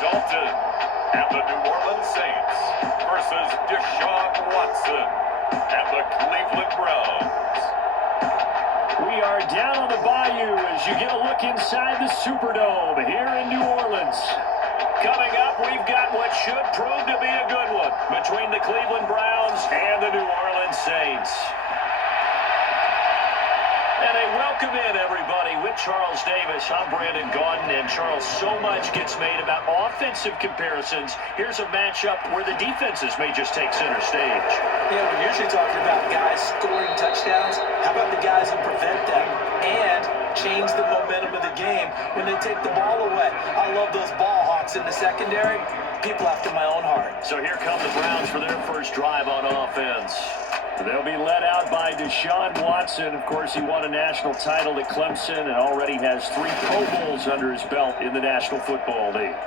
Dalton and the New Orleans Saints versus Deshaun Watson and the Cleveland Browns. We are down on the bayou as you get a look inside the Superdome here in New Orleans. Coming up, we've got what should prove to be a good one between the Cleveland Browns and the New Orleans Saints. And a welcome in, everybody, with Charles Davis. I'm Brandon Gaudin, and Charles, so much gets made about offensive comparisons. Here's a matchup where the defenses may just take center stage. Yeah, we're usually talking about guys scoring touchdowns. How about the guys who prevent them and change the momentum of the game when they take the ball away? I love those ball hawks in the secondary. People after my own heart. So here come the Browns for their first drive on offense. They'll be led out by Deshaun Watson. Of course, he won a national title at Clemson and already has 3 Pro Bowls under his belt in the National Football League.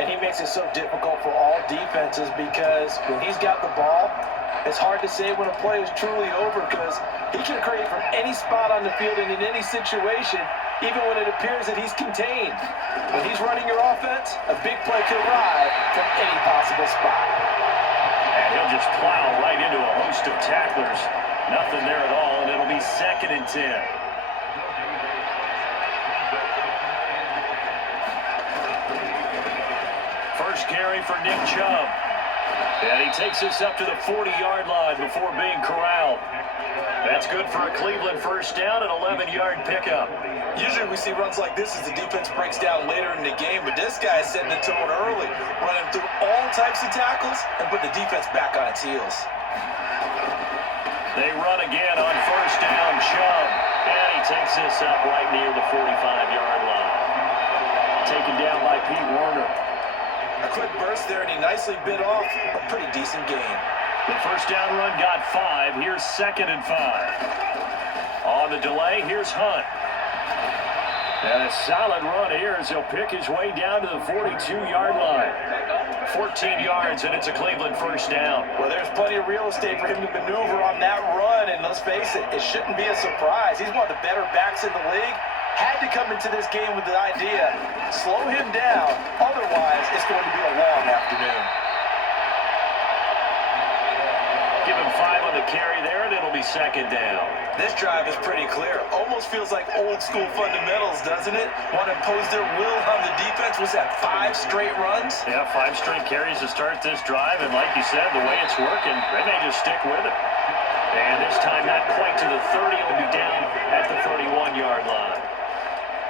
And he makes it so difficult for all defenses because when he's got the ball, it's hard to say when a play is truly over because he can create from any spot on the field and in any situation, even when it appears that he's contained. When he's running your offense, a big play can arrive from any possible spot. And he'll just plow right into a host of tacklers. Nothing there at all, and it'll be 2nd and 10. First carry for Nick Chubb. And he takes us up to the 40-yard line before being corralled. That's good for a Cleveland first down, an 11-yard pickup. Usually we see runs like this as the defense breaks down later in the game, but this guy is setting the tone early, running through all types of tackles and put the defense back on its heels. They run again on first down, Chubb, and he takes this up right near the 45-yard line. Taken down by Pete Werner. A quick burst there, and he nicely bit off a pretty decent gain. The first down run got 5. Here's 2nd and 5. On the delay, here's Hunt. And a solid run here as he'll pick his way down to the 42-yard line. 14 yards, and it's a Cleveland first down. Well, there's plenty of real estate for him to maneuver on that run, and let's face it, it shouldn't be a surprise. He's one of the better backs in the league. Had to come into this game with the idea, slow him down, otherwise it's going to be a long afternoon. Give him 5 on the carry there, and it'll be 2nd down. This drive is pretty clear. Almost feels like old school fundamentals, doesn't it? Want to impose their will on the defense. Was that 5 straight runs? Yeah, 5 straight carries to start this drive, and like you said, the way it's working, they may just stick with it. And this time not quite to the 30, it'll be down at the 31-yard line.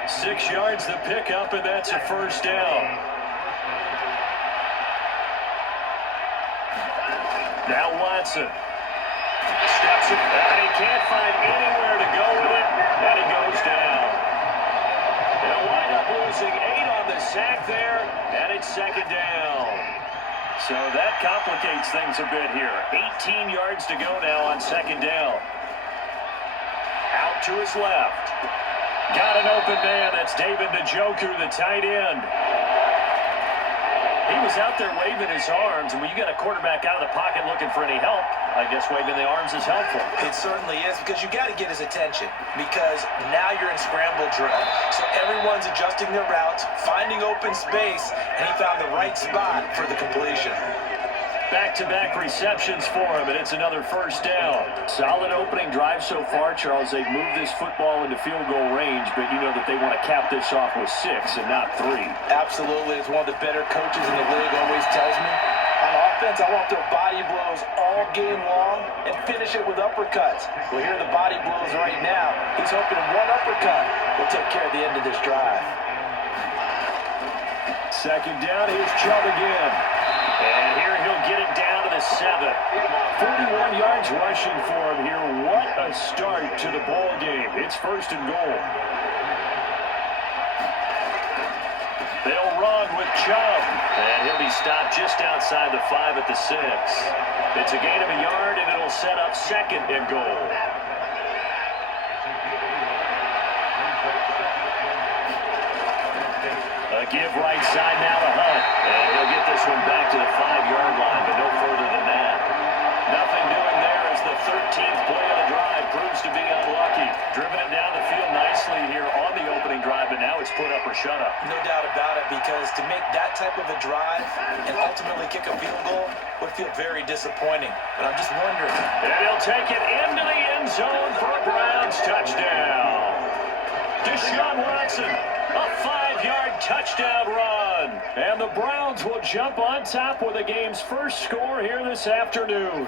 6 yards to pick up, and that's a first down. Now Watson steps it, and he can't find anywhere to go with it, and he goes down. They'll wind up losing 8 on the sack there, and it's 2nd down. So that complicates things a bit here. 18 yards to go now on 2nd down. Out to his left. Got an open man. That's David Njoku, the tight end. He was out there waving his arms, and when you get a quarterback out of the pocket looking for any help, I guess waving the arms is helpful. It certainly is, because you got to get his attention, because now you're in scramble drill. So everyone's adjusting their routes, finding open space, and he found the right spot for the completion. Back-to-back receptions for him, and it's another first down. Solid opening drive so far, Charles. They've moved this football into field goal range, but you know that they want to cap this off with 6 and not 3. Absolutely. As one of the better coaches in the league always tells me, on offense, I want their body blows all game long and finish it with uppercuts. Well, here are the body blows right now. He's hoping one uppercut will take care of the end of this drive. 2nd down, here's Chubb again. And here he'll get it down to the 7. 41 yards rushing for him here. What a start to the ball game. It's 1st and goal. They'll run with Chubb. And he'll be stopped just outside the 5 at the 6. It's a gain of a yard, and it'll set up 2nd and goal. A give right side now to Hunt. And he'll get this one back to the 5-yard line, but no further than that. Nothing doing there as the 13th play of the drive put up or shut up. No doubt about it, because to make that type of a drive and ultimately kick a field goal would feel very disappointing. But I'm just wondering. And he'll take it into the end zone for a Browns touchdown. Deshaun Watson, a 5-yard touchdown run. And the Browns will jump on top with the game's first score here this afternoon.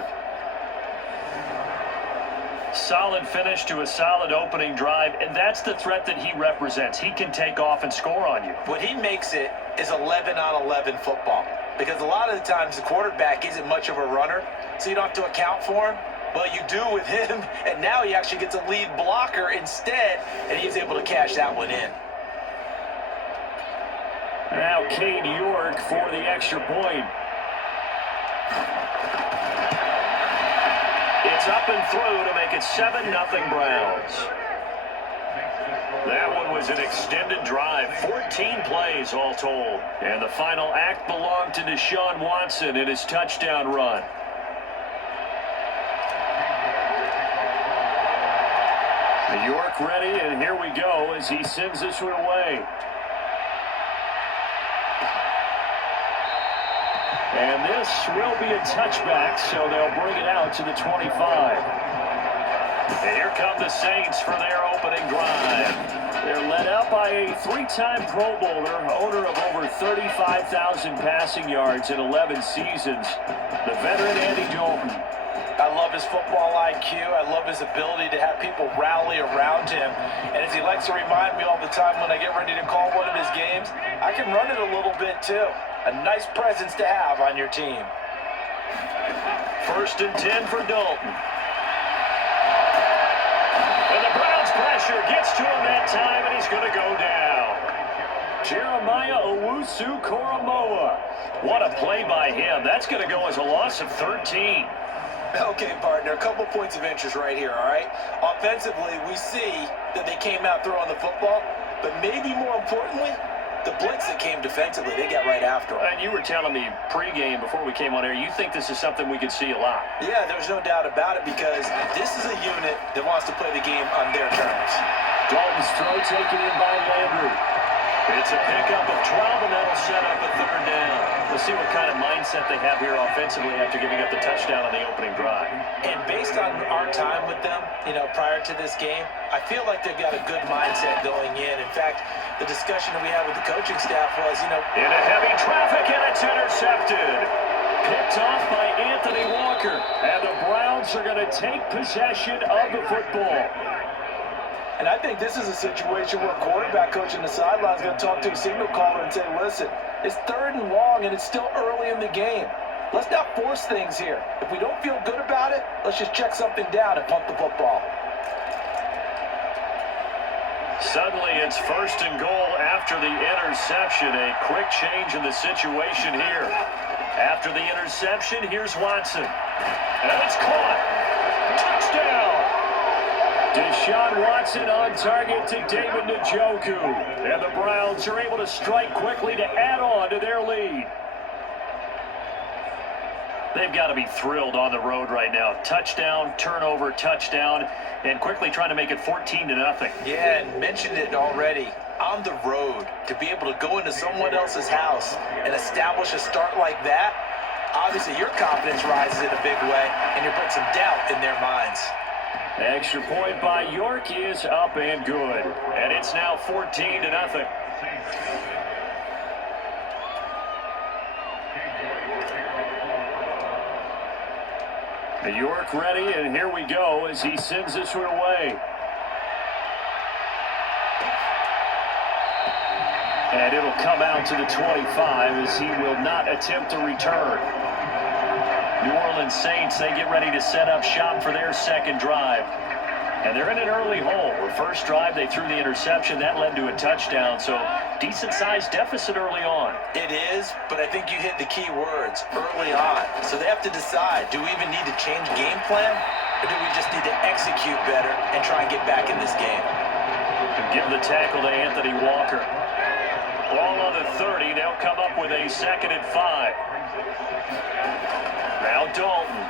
Solid finish to a solid opening drive, and that's the threat that he represents. He can take off and score on you. What he makes it is 11 on 11 football, because a lot of the times the quarterback isn't much of a runner, so you don't have to account for him. Well, you do with him, and now he actually gets a lead blocker instead, and he's able to cash that one in. Now Cade York for the extra point. It's up and through to make it 7-0 Browns. That one was an extended drive, 14 plays all told. And the final act belonged to Deshaun Watson in his touchdown run. York ready, and here we go as he sends this one away. And this will be a touchback, so they'll bring it out to the 25. And here come the Saints for their opening drive. They're led out by a 3-time Pro Bowler, owner of over 35,000 passing yards in 11 seasons, the veteran Andy Dalton. I love his football IQ. I love his ability to have people rally around him. And as he likes to remind me all the time when I get ready to call one of his games, I can run it a little bit too. A nice presence to have on your team. 1st and 10 for Dalton. And the Browns pressure gets to him that time, and he's going to go down. Jeremiah Owusu-Koramoah. What a play by him. That's going to go as a loss of 13. Okay, partner, a couple points of interest right here, all right? Offensively, we see that they came out throwing the football, but maybe more importantly, the blitz that came defensively, they got right after him. And you were telling me pregame before we came on air, you think this is something we could see a lot. Yeah, there's no doubt about it, because this is a unit that wants to play the game on their terms. Dalton's throw taken in by Landry. It's a pickup of 12, and that'll set up a 3rd down. Let's see what kind of mindset they have here offensively after giving up the touchdown on the opening drive. And based on our time with them, prior to this game, I feel like they've got a good mindset going in. In fact, the discussion that we had with the coaching staff was, into heavy traffic, and it's intercepted. Picked off by Anthony Walker. And the Browns are going to take possession of the football. And I think this is a situation where a quarterback coach in the sideline is going to talk to a signal caller and say, listen, it's 3rd and long, and it's still early in the game. Let's not force things here. If we don't feel good about it, let's just check something down and pump the football. Suddenly, it's 1st and goal after the interception. A quick change in the situation here. After the interception, here's Watson. And it's caught. Touchdown! Deshaun Watson on target to David Njoku. And the Browns are able to strike quickly to add on to their lead. They've got to be thrilled on the road right now. Touchdown, turnover, touchdown, and quickly trying to make it 14-0. Yeah, and mentioned it already. On the road, to be able to go into someone else's house and establish a start like that, obviously your confidence rises in a big way, and you bring some doubt in their minds. Extra point by York is up and good. And it's now 14-0. York ready, and here we go as he sends this one away. And it'll come out to the 25 as he will not attempt to return. New Orleans Saints, they get ready to set up shop for their 2nd drive. And they're in an early hole. The first drive, they threw the interception. That led to a touchdown, so decent-sized deficit early on. It is, but I think you hit the key words, early on. So they have to decide, do we even need to change game plan, or do we just need to execute better and try and get back in this game? And give the tackle to Anthony Walker. Ball on the 30. They'll come up with a 2nd and 5. Now Dalton.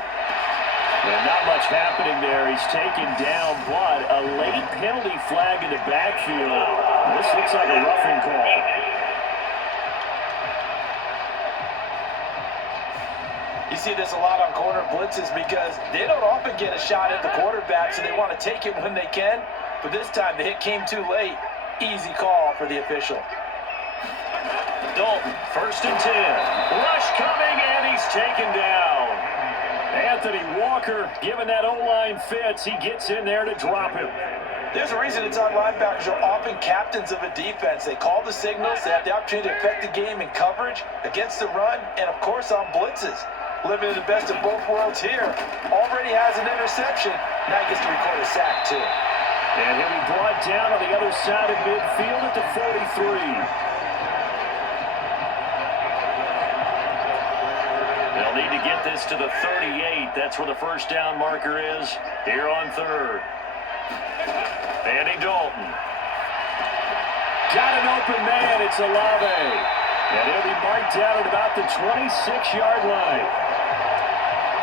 And not much happening there. He's taken down, but a late penalty flag in the backfield. This looks like a roughing call. You see this a lot on corner blitzes because they don't often get a shot at the quarterback, so they want to take it when they can. But this time, the hit came too late. Easy call for the official. Dalton, 1st and 10. Rush coming, and he's taken down. Anthony Walker, given that O-line fits, he gets in there to drop him. There's a reason inside linebackers are often captains of a defense. They call the signals, they have the opportunity to affect the game in coverage, against the run, and of course on blitzes. Living in the best of both worlds here. Already has an interception. Now he gets to record a sack too. And he'll be brought down on the other side of midfield at the 43. They'll need to get this to the 38. That's where the first down marker is here on 3rd. Andy Dalton. Got an open man. It's Olave. And he'll be marked down at about the 26-yard line.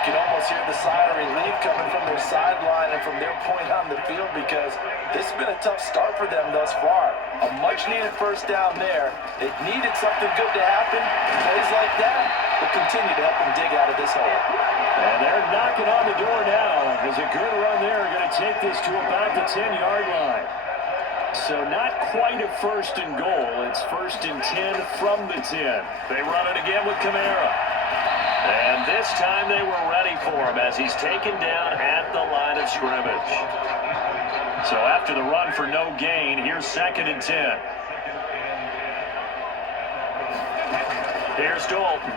You can almost hear the sigh of relief coming from their sideline and from their point on the field because this has been a tough start for them thus far. A much-needed first down there. They needed something good to happen. Plays like that will continue to help them dig out of this hole. And they're knocking on the door now. There's a good run there. Going to take this to about the 10-yard line. So not quite a 1st and goal. It's 1st and 10 from the 10. They run it again with Kamara. And this time they were ready for him as he's taken down at the line of scrimmage. So after the run for no gain, here's 2nd and 10. Here's Dalton.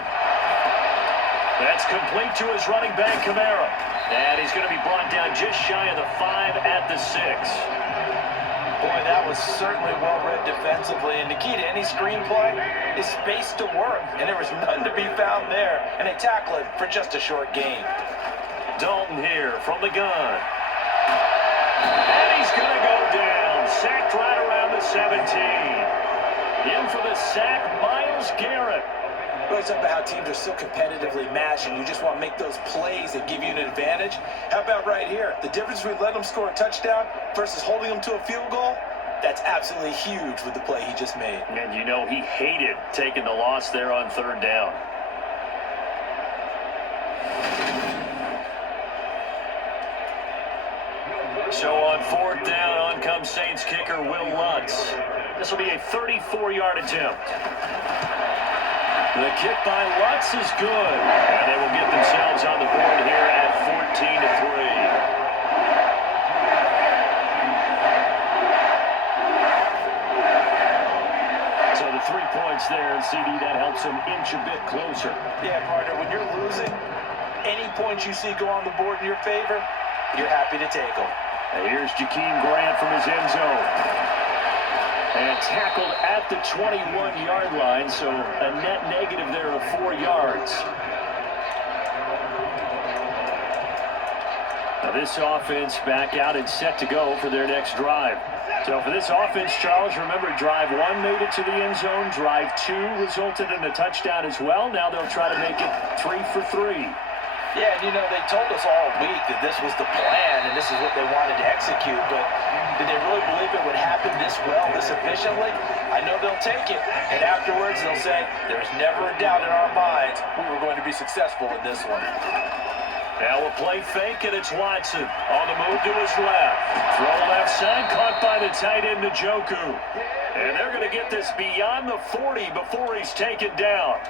That's complete to his running back, Kamara. And he's going to be brought down just shy of the 5 at the 6. Boy, that was certainly well-read defensively, and the key to any screenplay is space to work, and there was none to be found there, and they tackle it for just a short gain. Dalton here from the gun. And he's going to go down, sacked right around the 17. In for the sack, Myles Garrett. Well, it's about how teams are so competitively matched, and you just want to make those plays that give you an advantage. How about right here? The difference between letting them score a touchdown versus holding them to a field goal, that's absolutely huge with the play he just made. And you know he hated taking the loss there on 3rd down. So on 4th down, on comes Saints kicker Will Lutz. This will be a 34-yard attempt. The kick by Lutz is good. And they will get themselves on the board here at 14-3. So the 3 points there, and CD, that helps them inch a bit closer. Yeah, partner, when you're losing, any points you see go on the board in your favor, you're happy to take them. And here's Jakeem Grant from his end zone. And tackled at the 21-yard line, so a net negative there of 4 yards. Now this offense back out and set to go for their next drive. So for this offense, Charles, remember, drive 1 made it to the end zone. Drive 2 resulted in a touchdown as well. Now they'll try to make it 3 for 3. Yeah, and you know, they told us all week that this was the plan and this is what they wanted to execute, but did they really believe it would happen this well, this efficiently? I know they'll take it, and afterwards they'll say, there's never a doubt in our minds we were going to be successful in this one. Now a play fake, and it's Watson on the move to his left. Throw left side, caught by the tight end, Njoku. And they're going to get this beyond the 40 before he's taken down.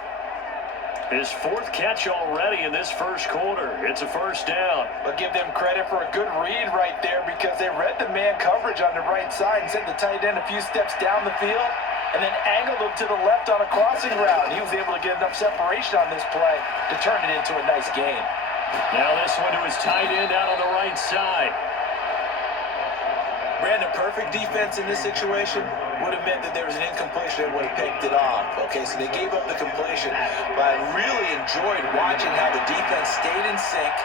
His 4th catch already in this first quarter. It's a first down. But give them credit for a good read right there because they read the man coverage on the right side and sent the tight end a few steps down the field and then angled him to the left on a crossing route. He was able to get enough separation on this play to turn it into a nice gain. Now this one to his tight end out on the right side. Brandon, perfect defense in this situation would have meant that there was an incompletion that would have picked it off. Okay, so they gave up the completion, but I really enjoyed watching how the defense stayed in sync,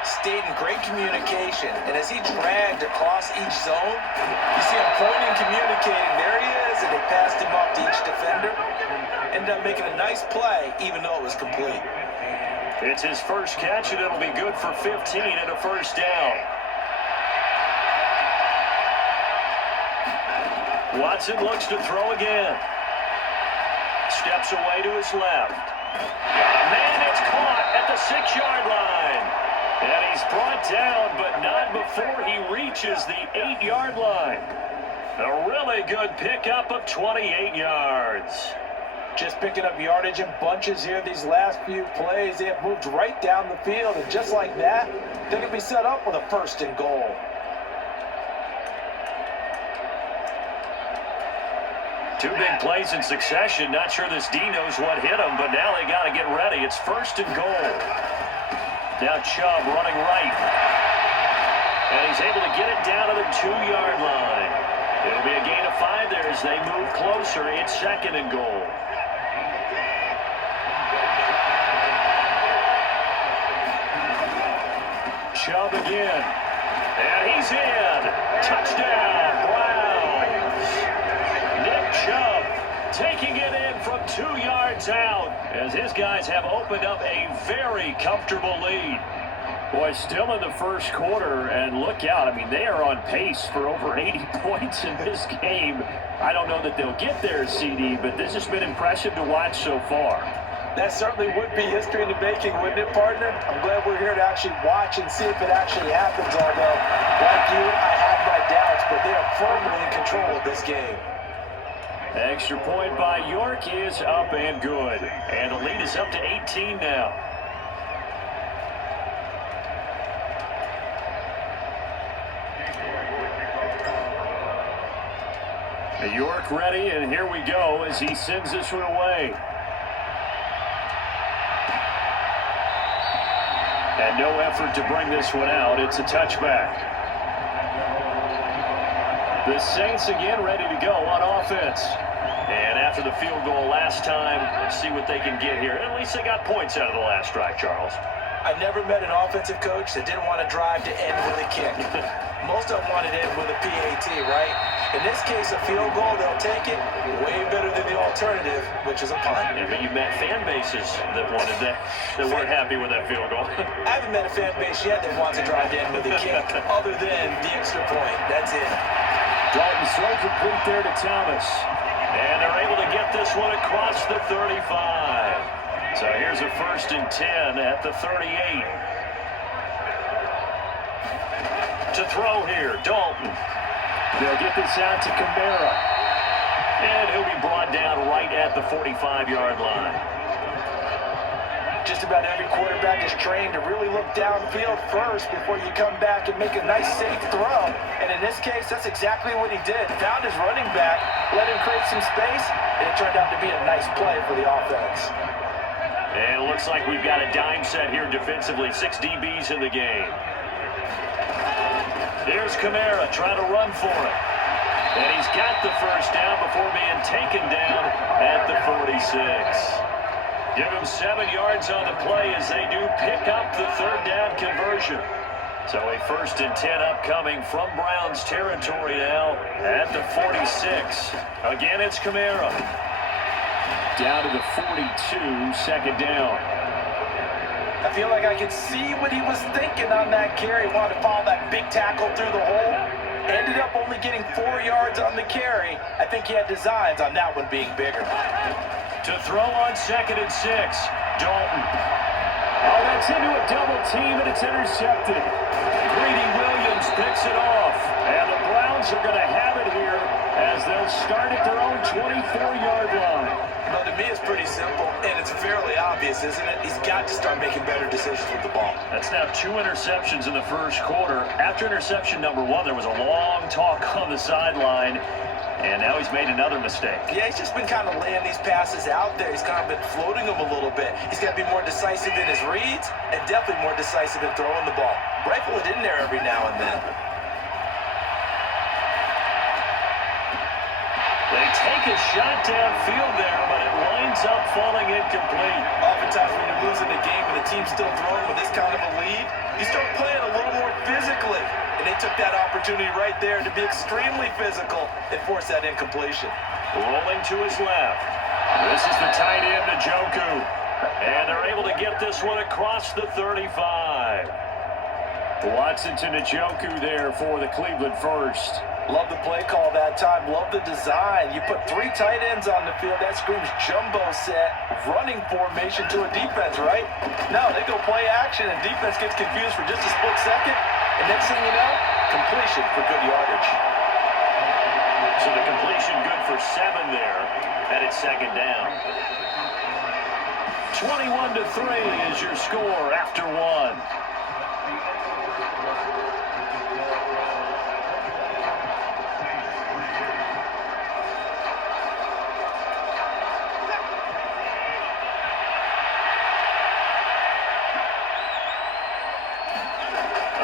stayed in great communication, and as he dragged across each zone, you see him pointing, communicating, there he is, and they passed him off to each defender. Ended up making a nice play, even though it was complete. It's his first catch, and it'll be good for 15 and a first down. Watson looks to throw again. Steps away to his left. Man, it's caught at the 6-yard line. And he's brought down, but not before he reaches the 8-yard line. A really good pickup of 28 yards. Just picking up yardage in bunches here these last few plays. They have moved right down the field, and just like that, they can be set up with a 1st and goal. Two big plays in succession. Not sure this D knows what hit him, but now they got to get ready. It's 1st and goal. Now Chubb running right. And he's able to get it down to the 2-yard line. It'll be a gain of 5 there as they move closer. It's 2nd and goal. Chubb again. And he's in. Touchdown, Browns. Nick Chubb taking it in from 2 yards out as his guys have opened up a very comfortable lead. Boy, still in the first quarter, and look out. I mean, they are on pace for over 80 points in this game. I don't know that they'll get there, CD, but this has been impressive to watch so far. That certainly would be history in the making, wouldn't it, partner? I'm glad we're here to actually watch and see if it actually happens, although, like you, I have my doubts, but they are firmly in control of this game. Extra point by York is up and good. And the lead is up to 18 now. York ready, and here we go as he sends this one away. And no effort to bring this one out. It's a touchback. The Saints again ready to go on offense. And after the field goal last time, let's see what they can get here. At least they got points out of the last drive, Charles. I never met an offensive coach that didn't want to drive to end with a kick. Most of them wanted to end with a PAT, right? In this case, a field goal, they'll take it way better than the alternative, which is a punt. Yeah, but you met fan bases that wanted that weren't happy with that field goal. I haven't met a fan base yet that wants to drive to end with a kick, other than the extra point. That's it. Dalton's throw complete there to Thomas. And they're able to get this one across the 35. So here's a 1st and 10 at the 38. To throw here, Dalton. They'll get this out to Kamara. And he'll be brought down right at the 45-yard line. Just about every quarterback is trained to really look downfield first before you come back and make a nice, safe throw. And in this case, that's exactly what he did. Found his running back, let him create some space, and it turned out to be a nice play for the offense. And it looks like we've got a dime set here defensively. 6 DBs in the game. There's Kamara trying to run for it. And he's got the first down before being taken down at the 46. Give him 7 yards on the play as they do pick up the 3rd down conversion. So a 1st and 10 upcoming from Browns territory now at the 46. Again, it's Kamara. Down to the 42, 2nd down. I feel like I could see what he was thinking on that carry. Wanted to follow that big tackle through the hole. Ended up only getting 4 yards on the carry. I think he had designs on that one being bigger. To throw on 2nd and 6, Dalton. Oh, that's into a double team, and it's intercepted. Greedy Williams picks it off. And the Browns are going to have it here as they'll start at their own 24-yard line. Well, to me, it's pretty simple, and it's fairly obvious, isn't it? He's got to start making better decisions with the ball. That's now 2 interceptions in the first quarter. After interception number 1, there was a long talk on the sideline, and now he's made another mistake. Yeah, he's just been kind of laying these passes out there. He's kind of been floating them a little bit. He's got to be more decisive in his reads, and definitely more decisive in throwing the ball. Rifle it in there every now and then. They take a shot downfield there, but it winds up falling incomplete. Oftentimes when you're losing the game and the team's still throwing with this kind of a lead, you start playing a little more physically. And they took that opportunity right there to be extremely physical and force that incompletion. Rolling to his left. This is the tight end, Njoku. And they're able to get this one across the 35. Watson to Njoku there for the Cleveland first. Love the play call that time. Love the design. You put 3 tight ends on the field. That screams jumbo set, running formation to a defense, right? No, they go play action, and defense gets confused for just a split second. And next thing you know, completion for good yardage. So the completion good for 7 there, and it's second down. 21-3 is your score after 1.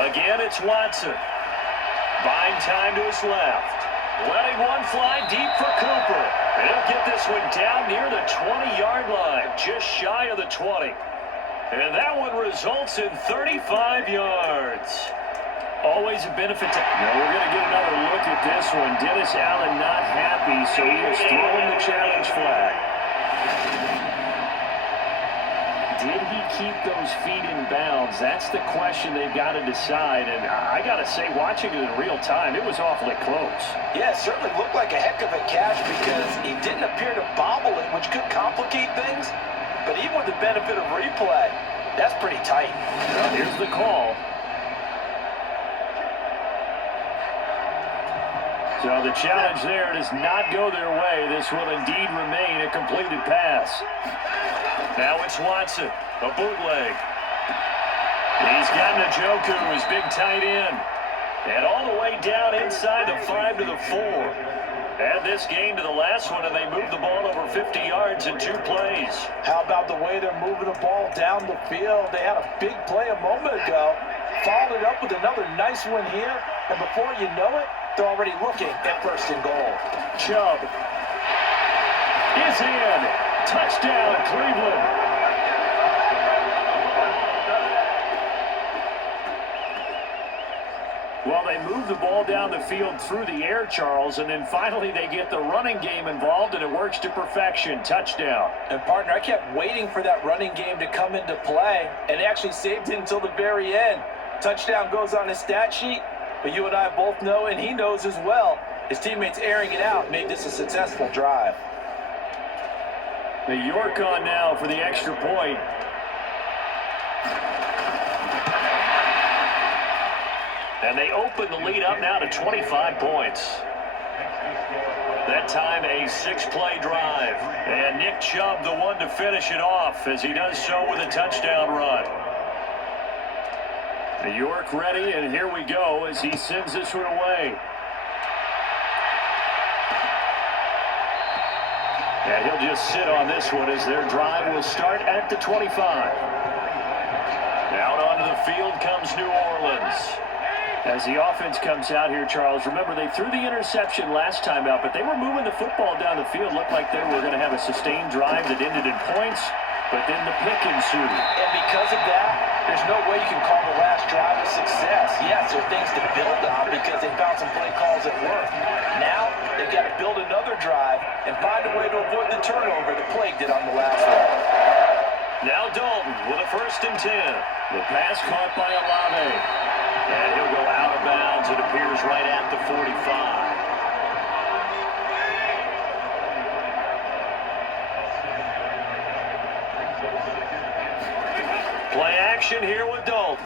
Again, it's Watson. Buying time to his left. Letting one fly deep for Cooper. He'll get this one down near the 20-yard line, just shy of the 20. And that one results in 35 yards. Always a benefit to... Now we're going to get another look at this one. Dennis Allen not happy, so he is throwing the challenge flag. Did he keep those feet in bounds? That's the question they've got to decide. And I got to say, watching it in real time, it was awfully close. Yeah, it certainly looked like a heck of a catch because he didn't appear to bobble it, which could complicate things. But even with the benefit of replay, that's pretty tight. Well, here's the call. So the challenge there does not go their way. This will indeed remain a completed pass. Now it's Watson, a bootleg. He's got Njoku, his big tight end. And all the way down inside the 5 to the 4. Add this game to the last one, and they moved the ball over 50 yards in 2 plays. How about the way they're moving the ball down the field? They had a big play a moment ago. Followed it up with another nice one here. And before you know it, they're already looking at first and goal. Chubb is in. Touchdown, Cleveland. Well, they move the ball down the field through the air, Charles, and then finally they get the running game involved, and it works to perfection. Touchdown. And, partner, I kept waiting for that running game to come into play, and they actually saved it until the very end. Touchdown goes on his stat sheet, but you and I both know, and he knows as well, his teammates airing it out made this a successful drive. The York on now for the extra point. And they open the lead up now to 25 points. That time a 6-play drive. And Nick Chubb the one to finish it off as he does so with a touchdown run. The York ready, and here we go as he sends this one away. And he'll just sit on this one as their drive will start at the 25. Out onto the field comes New Orleans. As the offense comes out here, Charles, remember they threw the interception last time out, but they were moving the football down the field. Looked like they were going to have a sustained drive that ended in points, but then the pick ensued. And because of that, there's no way you can call the last drive a success. Yes, there are things to build on because they found some play calls that work. Now, they've got to build another drive and find a way to avoid the turnover that plagued it on the last one. Now Dalton with a 1st and 10. The pass caught by Olave. And he'll go out of bounds. It appears right at the 45. Play action here with Dalton.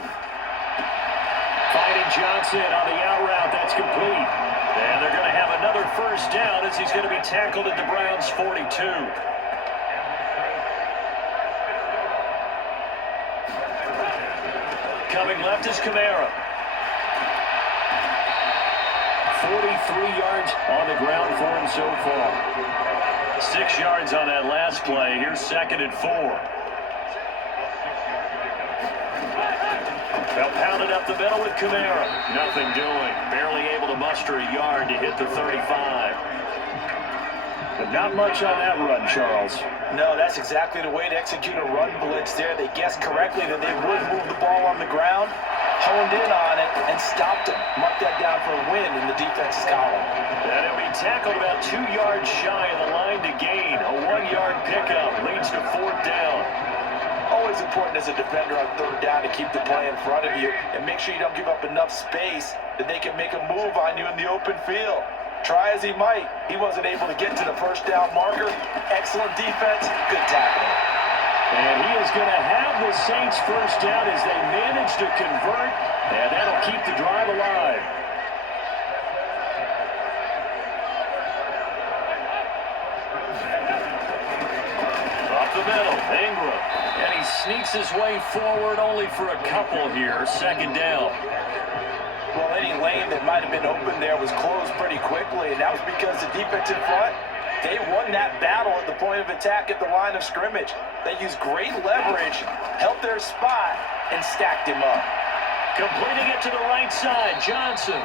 Finding Johnson on the out route. That's complete. And they're going to have another 1st down as he's going to be tackled at the Browns' 42. Coming left is Kamara. 43 yards on the ground for him so far. 6 yards on that last play. Here's 2nd and 4. They'll pound it up the middle with Kamara. Nothing doing. Barely able to muster a yard to hit the 35. But not much on that run, Charles. No, that's exactly the way to execute a run blitz there. They guessed correctly that they would move the ball on the ground, honed in on it, and stopped him. Mark that down for a win in the defense's column. And he'll be tackled about 2 yards shy of the line to gain. A 1-yard pickup leads to 4th down. always important as a defender on third down to keep the play in front of you and make sure you don't give up enough space that they can make a move on you in the open field. Try as he might, he wasn't able to get to the first down marker. Excellent defense, good tackling. And he is going to have the Saints first down as they manage to convert, and that'll keep the drive alive. Up the middle, Ingram. And he sneaks his way forward only for a couple here. Second down. Well, any lane that might have been open there was closed pretty quickly, and that was because the defensive front, they won that battle at the point of attack at the line of scrimmage. They used great leverage, held their spot, and stacked him up. Completing it to the right side, Johnson.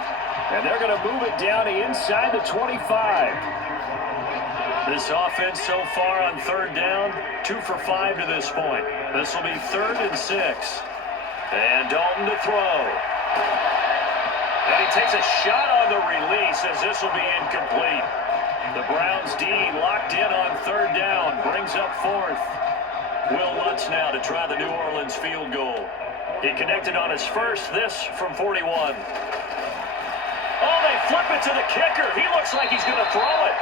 And they're going to move it down inside the 25. This offense so far on third down, 2 for 5 to this point. This will be 3rd and 6. And Dalton to throw. And he takes a shot on the release as this will be incomplete. The Browns D locked in on third down, brings up 4th. Will Lutz now to try the New Orleans field goal. He connected on his first, this from 41. Oh, they flip it to the kicker. He looks like he's going to throw it.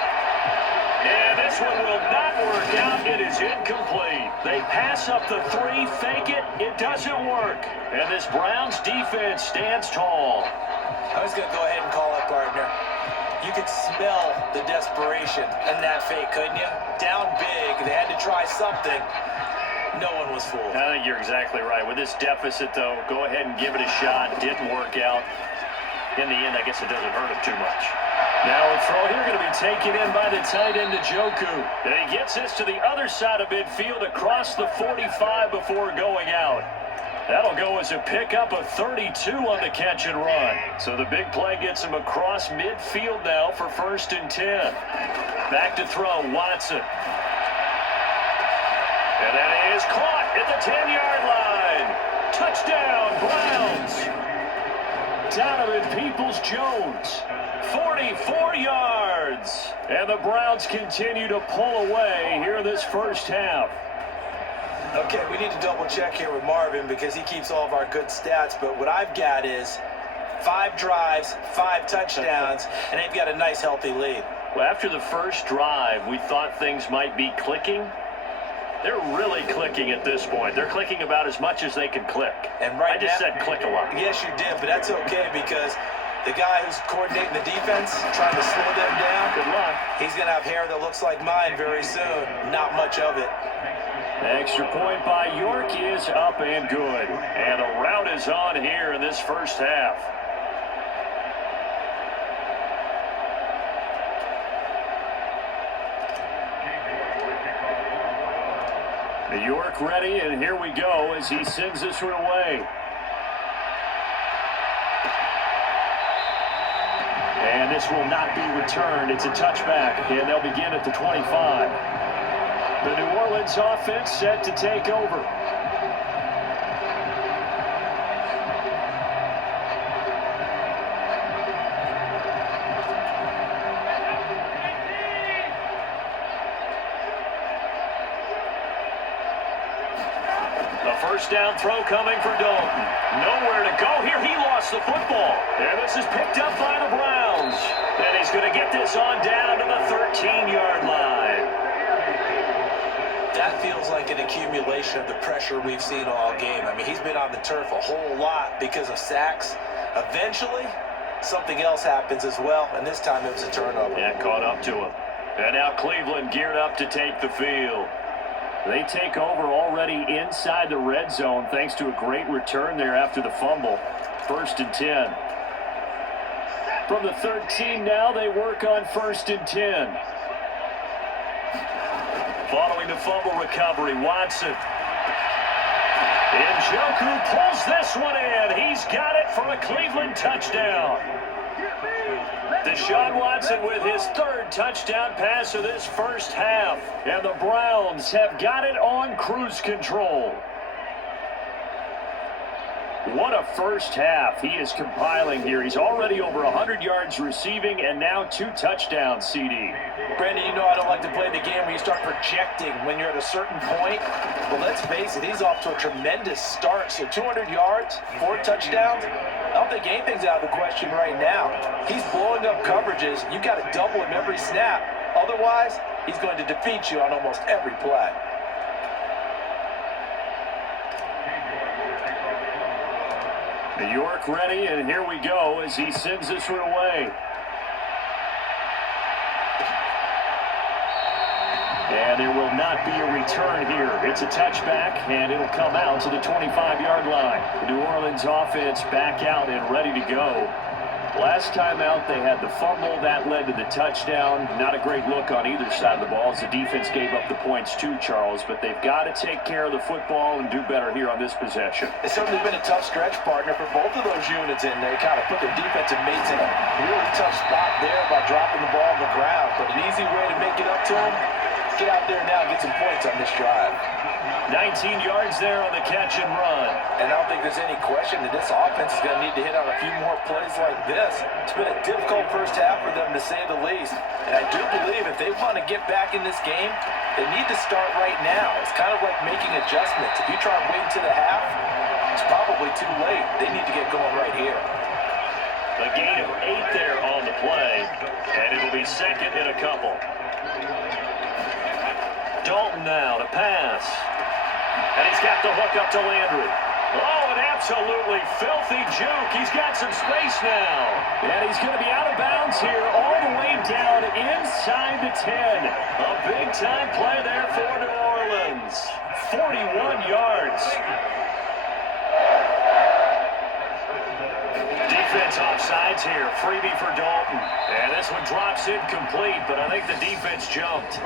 And this one will not work out. It is incomplete. They pass up the 3, fake it. It doesn't work. And this Browns defense stands tall. I was going to go ahead and call it, partner. You could smell the desperation in that fake, couldn't you? Down big. They had to try something. No one was fooled. I think you're exactly right. With this deficit, though, go ahead and give it a shot. Didn't work out. In the end, I guess it doesn't hurt him too much. Now a throw here going to be taken in by the tight end, Njoku. And he gets this to the other side of midfield across the 45 before going out. That'll go as a pickup of 32 on the catch and run. So the big play gets him across midfield now for 1st and 10. Back to throw, Watson. And that is caught at the 10-yard line. Touchdown, Browns. Donovan Peoples-Jones, 44 yards. And the Browns continue to pull away here this first half. Okay, we need to double check here with Marvin because he keeps all of our good stats, but what I've got is 5 drives, 5 touchdowns, and they've got a nice healthy lead. Well, after the first drive, we thought things might be clicking. They're really clicking at this point. They're clicking about as much as they can click. And right I just said click a lot. Yes, you did, but that's okay because the guy who's coordinating the defense, trying to slow them down, Good luck. he's going to have hair that looks like mine very soon. Not much of it. Extra point by York is up and good. And a rout is on here in this first half. York ready, and here we go as he sends this one away. And this will not be returned. It's a touchback, and they'll begin at the 25. The New Orleans offense set to take over. First down throw coming for Dalton. Nowhere to go here. He lost the football. And this is picked up by the Browns. And he's going to get this on down to the 13-yard line. That feels like an accumulation of the pressure we've seen all game. I mean, he's been on the turf a whole lot because of sacks. Eventually, something else happens as well, and this time it was a turnover. Yeah, caught up to him. And now Cleveland geared up to take the field. They take over already inside the red zone thanks to a great return there after the fumble. 1st and 10. From the 13 now, they work on 1st and 10. Following the fumble recovery, Watson. Njoku pulls this one in. He's got it for a Cleveland touchdown. Deshaun Watson with his 3rd touchdown pass of this first half. And the Browns have got it on cruise control. What a first half he is compiling here. He's already over 100 yards receiving and now 2 touchdowns, CD. Brandon, you know I don't like to play the game where you start projecting when you're at a certain point. But let's face it, he's off to a tremendous start. So 200 yards, 4 touchdowns. I don't think anything's out of the question right now. He's blowing up coverages. You got to double him every snap. Otherwise, he's going to defeat you on almost every play. New York ready, and here we go as he sends this one away. And there will not be a return here. It's a touchback, and it'll come out to the 25-yard line. The New Orleans offense back out and ready to go. Last time out, they had the fumble. That led to the touchdown. Not a great look on either side of the ball as the defense gave up the points too, Charles. But they've got to take care of the football and do better here on this possession. It's certainly been a tough stretch, partner, for both of those units, and they kind of put their defensive mates in a really tough spot there by dropping the ball on the ground. But an easy way to make it up to them, get out there now and get some points on this drive. 19 yards there on the catch and run. And I don't think there's any question that this offense is going to need to hit on a few more plays like this. It's been a difficult first half for them, to say the least. And I do believe if they want to get back in this game, they need to start right now. It's kind of like making adjustments. If you try and wait to the half, it's probably too late. They need to get going right here. A gain of 8 there on the play, and it'll be second and a couple. Dalton now to pass. And he's got the hook up to Landry. Oh, an absolutely filthy juke. He's got some space now. And he's going to be out of bounds here all the way down inside the 10. A big-time play there for New Orleans. 41 yards. Defense offsides here. Freebie for Dalton. And this one drops incomplete, but I think the defense jumped.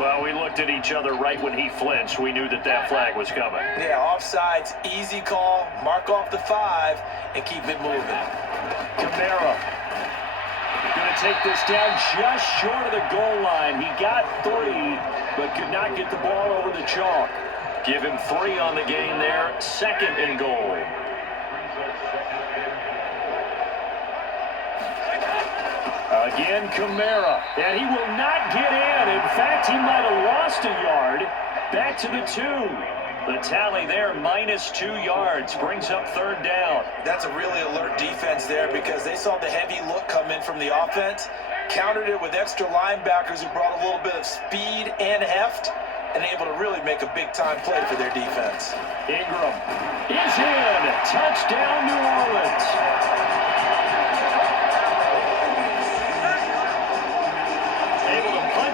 Well, we looked at each other right when he flinched. We knew that that flag was coming. Yeah, offsides, easy call. Mark off the 5 and keep it moving. Kamara going to take this down just short of the goal line. He got 3, but could not get the ball over the chalk. Give him 3 on the game there. Second and goal. Again, Kamara, and he will not get in. In fact, he might have lost a yard. Back to the 2. The tally there, -2 yards, brings up third down. That's a really alert defense there because they saw the heavy look come in from the offense, countered it with extra linebackers who brought a little bit of speed and heft, and able to really make a big-time play for their defense. Ingram is in. Touchdown, New Orleans.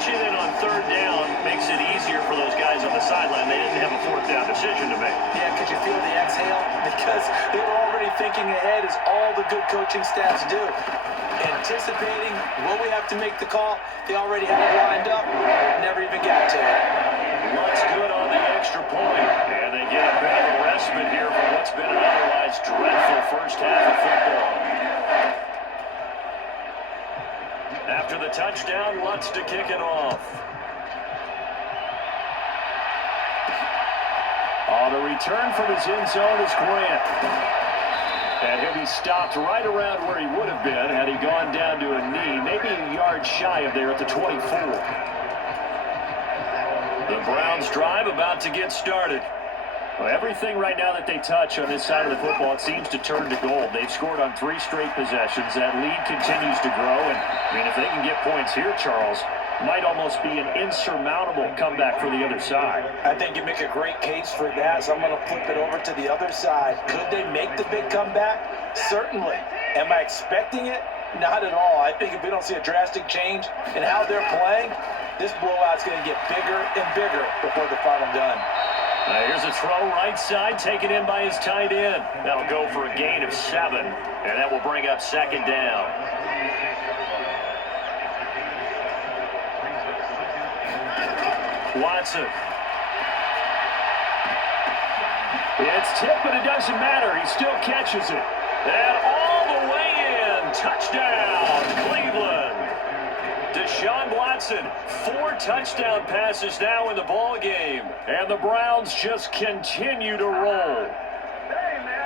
It in on third down makes it easier for those guys on the sideline. They didn't have a fourth down decision to make. Yeah, could you feel the exhale? Because they were already thinking ahead, as all the good coaching staffs do. Anticipating, will we have to make the call? They already had it lined up, never even got to it. Looks good on the extra point, and they get a bit of a respite here for what's been an otherwise dreadful first half of football. After the touchdown, Lutz to kick it off. On the return from his end zone is Grant. And he'll be stopped right around where he would have been had he gone down to a knee, maybe a yard shy of there at the 24. The Browns drive about to get started. Well, everything right now that they touch on this side of the football, it seems to turn to gold. They've scored on 3 straight possessions. That lead continues to grow. And, I mean, if they can get points here, Charles, might almost be an insurmountable comeback for the other side. I think you make a great case for that, so I'm going to flip it over to the other side. Could they make the big comeback? Certainly. Am I expecting it? Not at all. I think if we don't see a drastic change in how they're playing, this blowout's going to get bigger and bigger before the final gun. Here's a throw right side, taken in by his tight end. That'll go for a gain of 7, and that will bring up second down. Watson. It's tipped, but it doesn't matter. He still catches it. And all the way in. Touchdown, Cleveland. Deshaun Watson, 4 touchdown passes now in the ball game, and the Browns just continue to roll.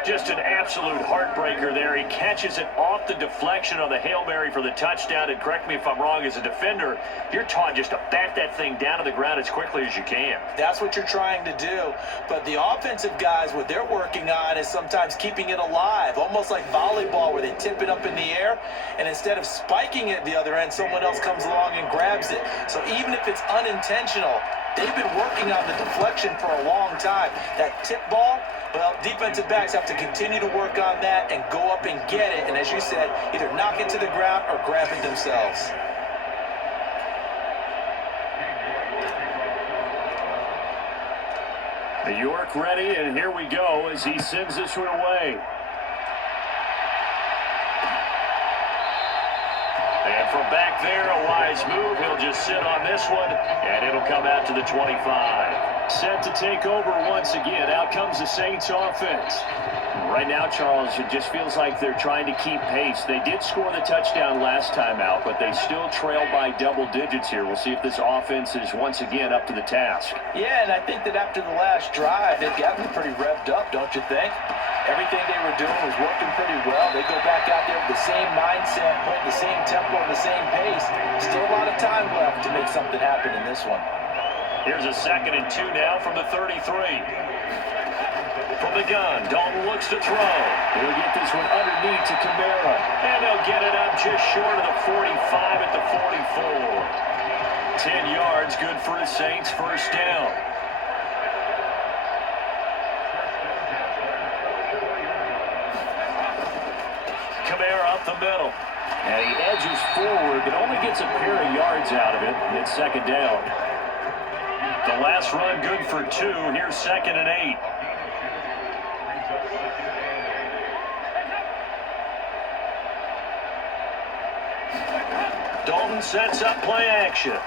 Just an absolute heartbreaker there. He catches it off the deflection on the Hail Mary for the touchdown. And correct me if I'm wrong, as a defender, you're taught just to bat that thing down to the ground as quickly as you can. That's what you're trying to do. But the offensive guys, what they're working on is sometimes keeping it alive, almost like volleyball where they tip it up in the air, and instead of spiking it at the other end, someone else comes along and grabs it. So even if it's unintentional, they've been working on the deflection for a long time. That tip ball, well, defensive backs have to continue to work on that and go up and get it. And as you said, either knock it to the ground or grab it themselves. York ready, and here we go as he sends this one away. And from back there, a wise move. He'll just sit on this one, and it'll come out to the 25. Set to take over once again. Out comes the Saints offense. Right now, Charles, it just feels like they're trying to keep pace. They did score the touchdown last time out, but they still trail by double digits here. We'll see if this offense is once again up to the task. Yeah, and I think that after the last drive, they've gotten pretty revved up, don't you think? Everything they were doing was working pretty well. They go back out there with the same mindset, playing the same tempo, the same pace. Still a lot of time left to make something happen in this one. Here's a 2nd and 2 now from the 33. From the gun, Dalton looks to throw. He'll get this one underneath to Kamara. And they'll get it up just short of the 45 at the 44. 10 yards, good for the Saints, first down. Kamara up the middle. And he edges forward, but only gets a pair of yards out of it. It's 2nd down. The last run good for 2. Here's 2nd and 8. Dalton sets up play action.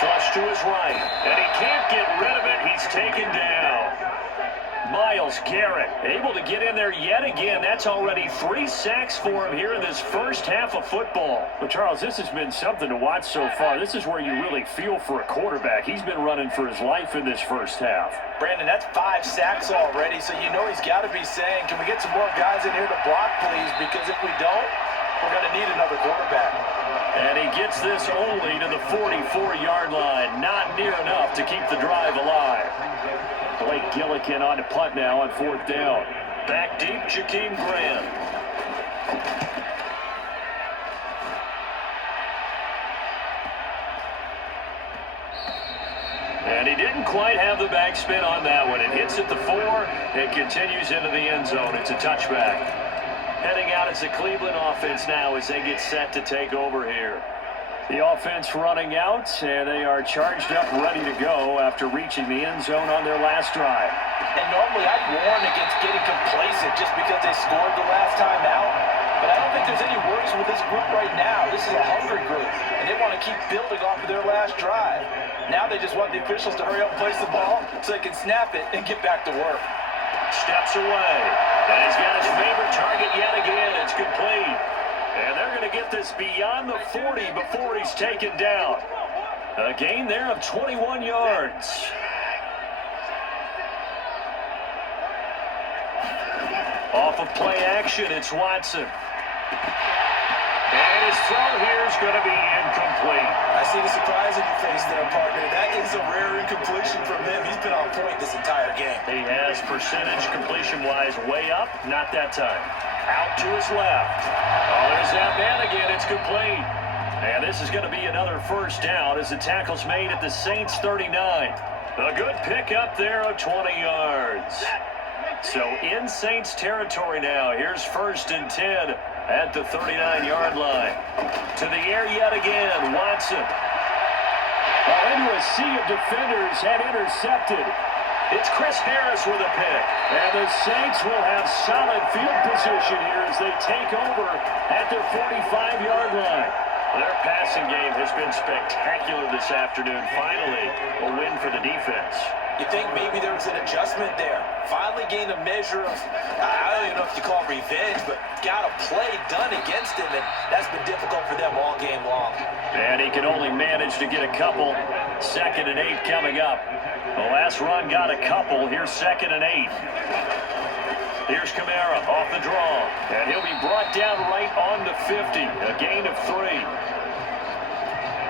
Flush to his right. And he can't get rid of it. He's taken down. Myles Garrett able to get in there yet again. That's already 3 sacks for him here in this first half of football. But Charles, this has been something to watch so far. This is where you really feel for a quarterback. He's been running for his life in this first half. Brandon, that's 5 sacks already, so you know he's got to be saying, can we get some more guys in here to block, please? Because if we don't, we're going to need another quarterback. And he gets this only to the 44-yard line. Not near enough to keep the drive alive. Blake Gillikin on to punt now on 4th down. Back deep, Jakeem Grant. And he didn't quite have the backspin on that one. It hits at the 4 and continues into the end zone. It's a touchback. Heading out as the Cleveland offense now as they get set to take over here. The offense running out, and they are charged up, ready to go after reaching the end zone on their last drive. And normally I'd warn against getting complacent just because they scored the last time out. But I don't think there's any worries with this group right now. This is a hungry group, and they want to keep building off of their last drive. Now they just want the officials to hurry up and place the ball so they can snap it and get back to work. Steps away, and he's got his favorite target yet again. It's complete. And they're going to get this beyond the 40 before he's taken down. A gain there of 21 yards. Off of play action, it's Watson. And his throw here is going to be incomplete. I see the surprise in your face there, partner. That is a rare incompletion from him. He's been on point this entire game. He has percentage completion-wise way up, not that time. Out to his left. Oh, there's that man again. It's complete. And this is going to be another first down as the tackle's made at the Saints 39. A good pickup there of 20 yards. So in Saints territory now. Here's 1st and 10 at the 39-yard line. To the air yet again, Watson. Into a sea of defenders and intercepted. It's Chris Harris with a pick. And the Saints will have solid field position here as they take over at their 45-yard line. Their passing game has been spectacular this afternoon. Finally, a win for for the defense. You think maybe there was an adjustment there. Finally gained a measure of, I don't even know if you call it revenge, but got a play done against him, and that's been difficult for them all game long. And he can only manage to get a couple. 2nd and 8 coming up. The last run got a couple. Here's 2nd and 8. Here's Kamara off the draw. And he'll be brought down right on the 50. A gain of 3.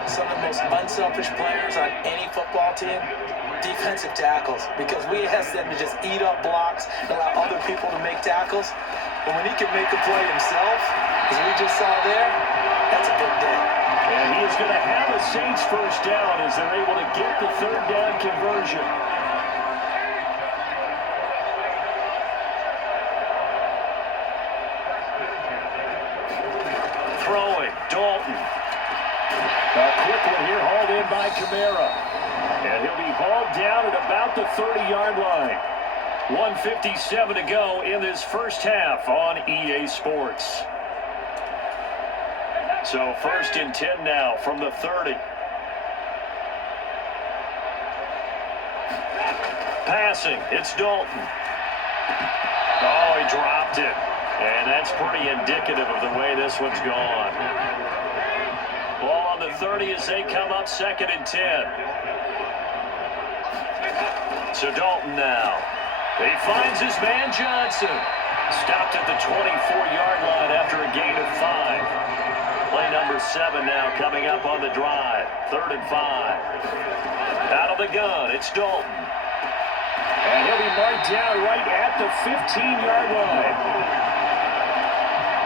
Some of the most unselfish players on any football team, defensive tackles, because we ask them to just eat up blocks and allow other people to make tackles. But when he can make a play himself, as we just saw there, that's a big day. And he is going to have a Saints first down as they're able to get the 3rd down conversion. Throwing, Dalton. A quick one here, hauled in by Kamara. And he'll be hauled down at about the 30-yard line. 1:57 to go in this first half on EA Sports. So 1st and 10 now from the 30. Passing, it's Dalton. Oh, he dropped it. And that's pretty indicative of the way this one's gone. Ball on the 30 as they come up 2nd and 10. So Dalton now. He finds his man Johnson. Stopped at the 24-yard line after a gain of 5. Play number 7 now coming up on the drive. 3rd and 5. Out of the gun, it's Dalton. And he'll be marked down right at the 15-yard line.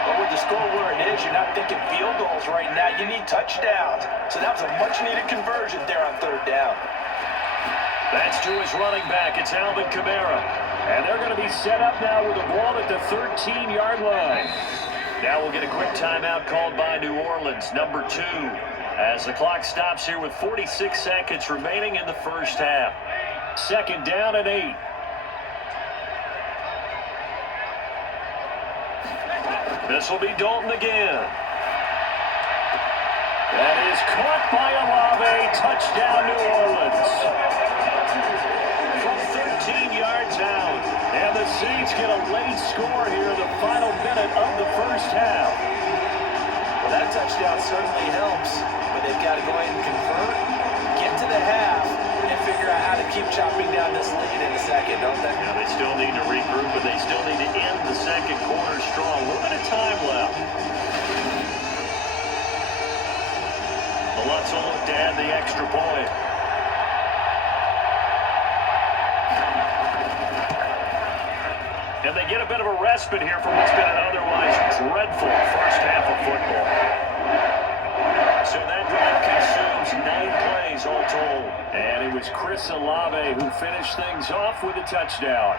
But with the score where it is, you're not thinking field goals right now. You need touchdowns. So that was a much-needed conversion there on 3rd down. That's to his running back. It's Alvin Kamara. And they're going to be set up now with the ball at the 13-yard line. Now we'll get a quick timeout called by New Orleans, number 2, as the clock stops here with 46 seconds remaining in the first half. 2nd down and 8. This will be Dalton again. That is caught by Olave. Touchdown, New Orleans. From 13 yards out. And the Saints get a late score here in the final minute of the first half. Well, that touchdown certainly helps, but they've got to go ahead and convert, get to the half, and figure out how to keep chopping down this lead in a second, don't they? Now they still need to regroup, but they still need to end the second quarter strong. A little bit of time left. Lutz will look to add the extra point. And they get a bit of a respite here for what's been an otherwise dreadful first half of football. So that drive consumes 9 plays all told. And it was Chris Olave who finished things off with a touchdown.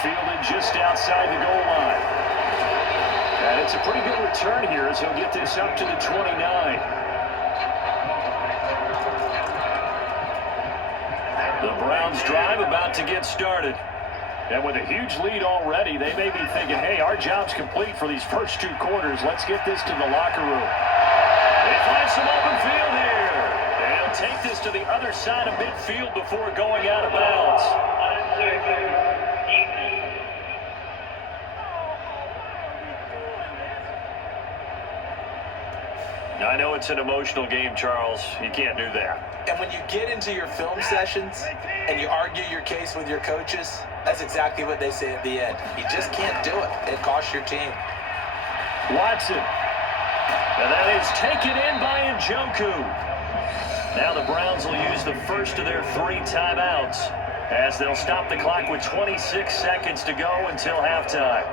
Fielded just outside the goal line. And it's a pretty good return here as he'll get this up to the 29. The Browns drive about to get started. And with a huge lead already, they may be thinking, hey, our job's complete for these first 2 quarters. Let's get this to the locker room. They find some open field here. They'll take this to the other side of midfield before going out of bounds. I know it's an emotional game, Charles. You can't do that. And when you get into your film sessions and you argue your case with your coaches, that's exactly what they say at the end. You just can't do it. It costs your team. Watson. And that is taken in by Njoku. Now the Browns will use the first of their 3 timeouts as they'll stop the clock with 26 seconds to go until halftime.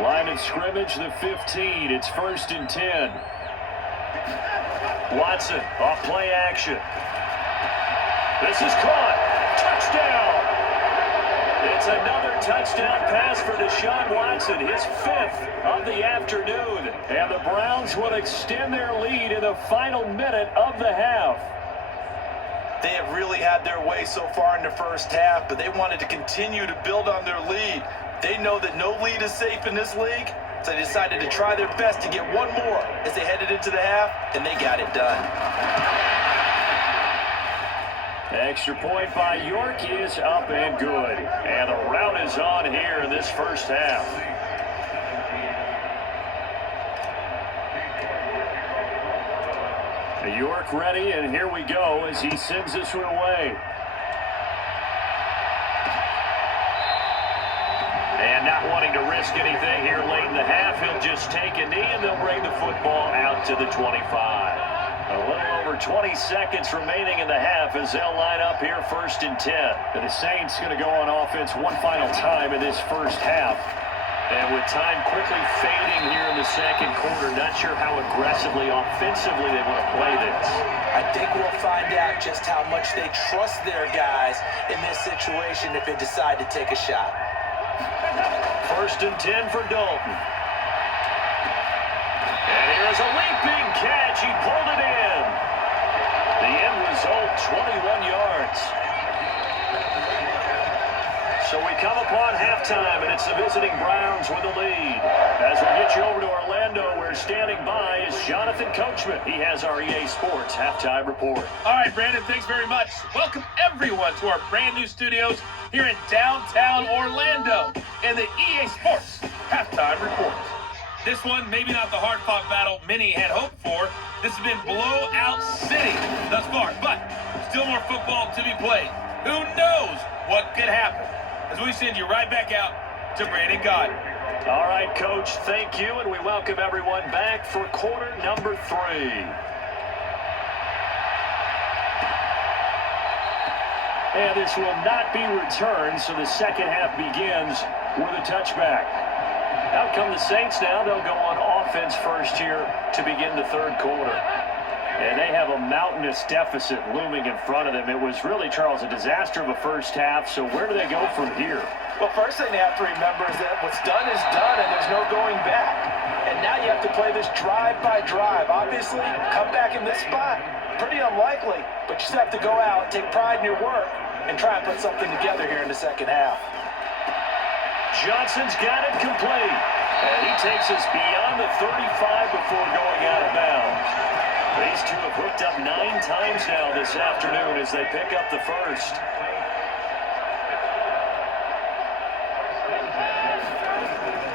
Line of scrimmage, the 15. It's 1st and 10. Watson off play action. This is caught. Touchdown. It's another touchdown pass for Deshaun Watson, his 5th of the afternoon. And the Browns will extend their lead in the final minute of the half. They have really had their way so far in the first half, but they wanted to continue to build on their lead. They know that no lead is safe in this league, so they decided to try their best to get one more as they headed into the half, and they got it done. Extra point by York is up and good. And the rout is on here in this first half. York ready, and here we go as he sends this one away. And not wanting to risk anything here late in the half, he'll just take a knee and they'll bring the football out to the 25. A little over 20 seconds remaining in the half as they'll line up here 1st and 10. And the Saints going to go on offense one final time in this first half. And with time quickly fading here in the second quarter, not sure how aggressively, offensively they want to play this. I think we'll find out just how much they trust their guys in this situation if they decide to take a shot. 1st and 10 for Dalton. And here's a leaping catch. He pulled it in. The end result, 21 yards. So we come upon halftime, and it's the visiting Browns with the lead. As we get you over to Orlando, where standing by is Jonathan Coachman. He has our EA Sports Halftime Report. All right, Brandon, thanks very much. Welcome, everyone, to our brand new studios here in downtown Orlando in the EA Sports Halftime Report. This one, maybe not the hard-fought battle many had hoped for. This has been blowout city thus far, but still more football to be played. Who knows what could happen? As we send you right back out to Brandon Gaudin. All right, Coach, thank you, and we welcome everyone back for quarter number 3. And this will not be returned, so the second half begins with a touchback. Out come the Saints now. They'll go on offense first here to begin the third quarter. And they have a mountainous deficit looming in front of them. It was really, Charles, a disaster of a first half. So where do they go from here? Well, first thing they have to remember is that what's done is done, and there's no going back. And now you have to play this drive by drive. Obviously, come back in this spot, pretty unlikely. But you just have to go out, take pride in your work, and try and put something together here in the second half. Johnson's got it complete. And he takes us beyond the 35 before going out of bounds. These two have hooked up 9 times now this afternoon as they pick up the first.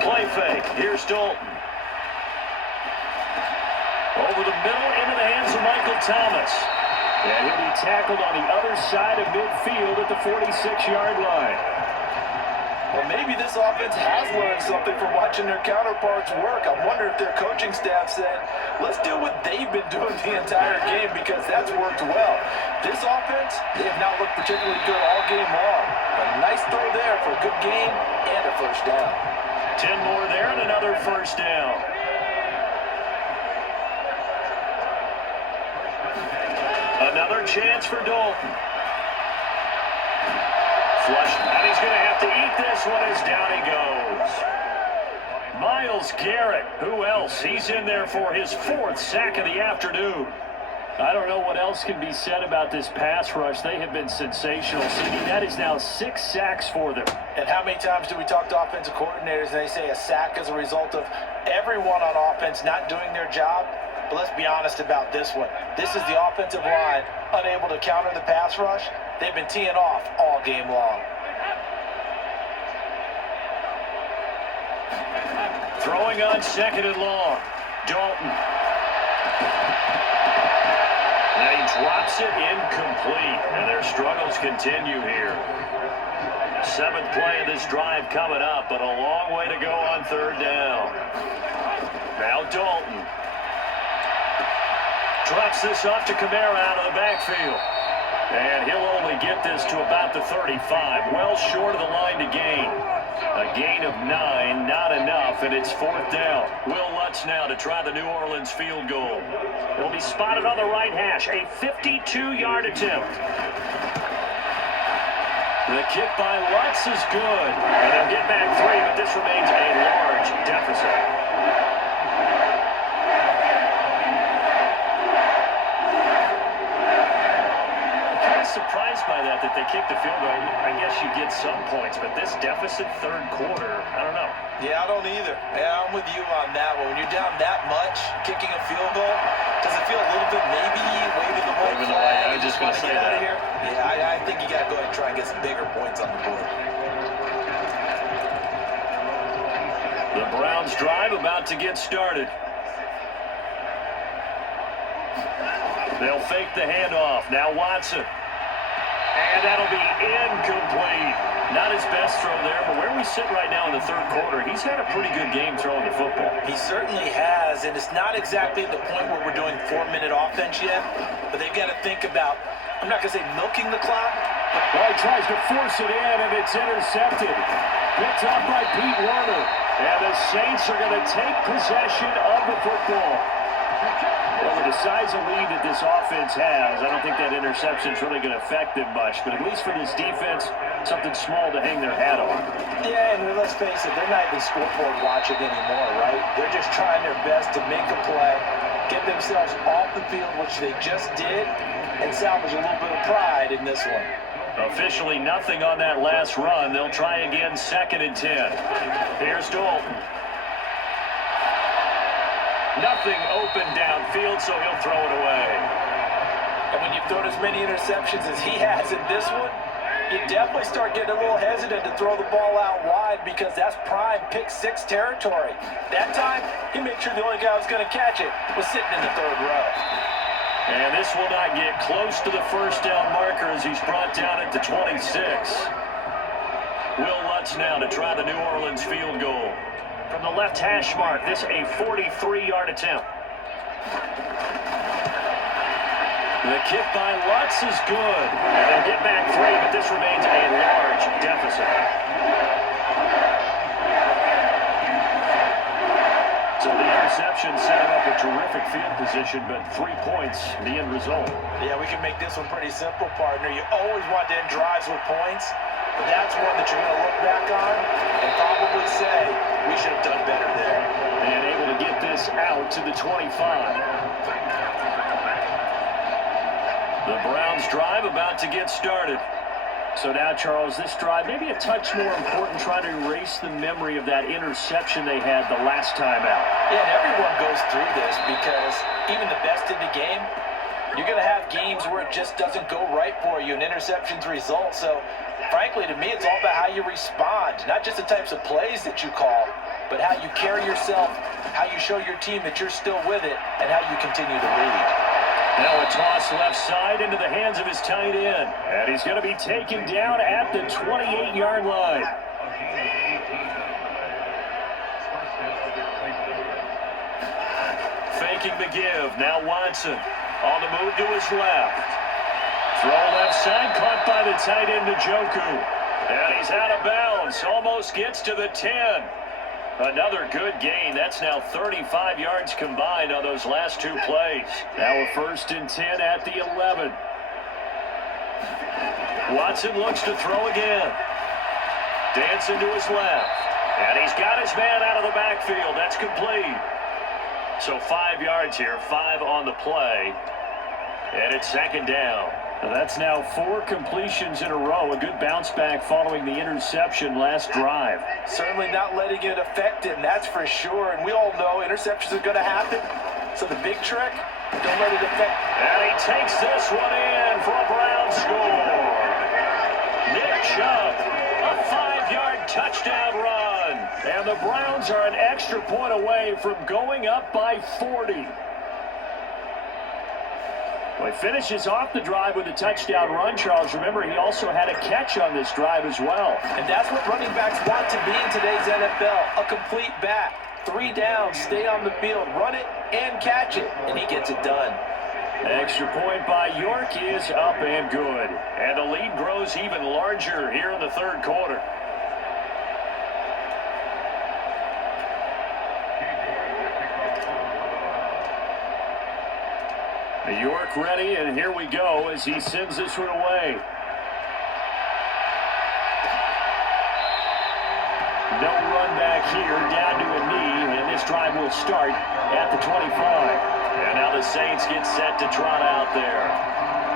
Play fake. Here's Dalton. Over the middle into the hands of Michael Thomas. And he'll be tackled on the other side of midfield at the 46-yard line. Well, maybe this offense has learned something from watching their counterparts work. I wonder if their coaching staff said, let's do what they've been doing the entire game because that's worked well. This offense, they have not looked particularly good all game long. But a nice throw there for a good game and a first down. 10 more there and another first down. Another chance for Dalton. Flush, and he's going to have to eat this one as down he goes. Myles Garrett, who else? He's in there for his 4th sack of the afternoon. I don't know what else can be said about this pass rush. They have been sensational. Sidney, that is now 6 sacks for them. And how many times do we talk to offensive coordinators and they say a sack is a result of everyone on offense not doing their job? But let's be honest about this one. This is the offensive line unable to counter the pass rush. They've been teeing off all game long. Throwing on 2nd and long. Dalton. Now he drops it incomplete, and their struggles continue here. 7th play of this drive coming up, but a long way to go on 3rd down. Now Dalton. Drops this off to Kamara out of the backfield. And he'll only get this to about the 35. Well short of the line to gain. A gain of 9, not enough, and it's 4th down. Will Lutz now to try the New Orleans field goal. He'll be spotted on the right hash. A 52-yard attempt. The kick by Lutz is good. And they'll get back 3, but this remains a large deficit. Surprised by that they kicked the field goal. I guess you get some points, but this deficit 3rd quarter, I don't know. Yeah, I don't either. Yeah, I'm with you on that one. When you're down that much, kicking a field goal, does it feel a little bit maybe waving the white Waving the flag? white, I was just going to say Get out of that. here? Yeah, I think you got to go ahead and try and get some bigger points on the board. The Browns drive about to get started. They'll fake the handoff. Now Watson. And that'll be incomplete. Not his best throw there, but where we sit right now in the third quarter, he's had a pretty good game throwing the football. He certainly has, and it's not exactly at the point where we're doing 4-minute offense yet, but they've got to think about, I'm not going to say milking the clock. Well, he tries to force it in, and it's intercepted. Picked up by Pete Werner. And the Saints are going to take possession of the football. Well, with the size of lead that this offense has, I don't think that interception is really going to affect them much. But at least for this defense, something small to hang their hat on. Yeah, and let's face it, they're not even scoreboard watching anymore, right? They're just trying their best to make a play, get themselves off the field, which they just did, and salvage a little bit of pride in this one. Officially nothing on that last run. They'll try again, 2nd and 10. Here's Dalton. Nothing open downfield, so he'll throw it away. And when you've thrown as many interceptions as he has in this one, you definitely start getting a little hesitant to throw the ball out wide because that's prime pick 6 territory. That time, he made sure the only guy who was going to catch it was sitting in the third row. And this will not get close to the first down marker as he's brought down at the 26. Will Lutz now to try the New Orleans field goal. From the left hash mark, this a 43-yard attempt. The kick by Lutz is good. And they'll get back 3, but this remains a large deficit. So the interception setting up a terrific field position, but 3 points, the end result. Yeah, we can make this one pretty simple, partner. You always want to end drives with points, but that's one that you're going to look back on and probably say, we should have done better there. And able to get this out to the 25. The Browns drive about to get started. So now, Charles, this drive maybe a touch more important, trying to erase the memory of that interception they had the last time out. Yeah, and everyone goes through this because even the best in the game, you're going to have games where it just doesn't go right for you, and interceptions result. So, frankly, to me, it's all about how you respond, not just the types of plays that you call, but how you carry yourself, how you show your team that you're still with it, and how you continue to lead. Now a toss left side into the hands of his tight end. And he's going to be taken down at the 28-yard line. Faking the give. Now Watson on the move to his left. Throw left side, caught by the tight end Njoku. And he's out of bounds. Almost gets to the 10. Another good gain. That's now 35 yards combined on those last 2 plays. Now a 1st and 10 at the 11. Watson looks to throw again. Dancing to his left. And he's got his man out of the backfield. That's complete. So 5 yards here, 5 on the play. And it's 2nd down. That's now 4 completions in a row. A good bounce back following the interception last drive. Certainly not letting it affect him, that's for sure. And we all know interceptions are going to happen. So the big trick, don't let it affect. And he takes this one in for a Brown score. Nick Chubb, a 5-yard touchdown run. And the Browns are an extra point away from going up by 40. Well, he finishes off the drive with a touchdown run, Charles. Remember, he also had a catch on this drive as well. And that's what running backs want to be in today's NFL, a complete back. 3 downs, stay on the field, run it, and catch it. And he gets it done. Extra point by York is up and good. And the lead grows even larger here in the third quarter. York ready, and here we go as he sends this one away. No run back here, down to a knee, and this drive will start at the 25. And now the Saints get set to trot out there.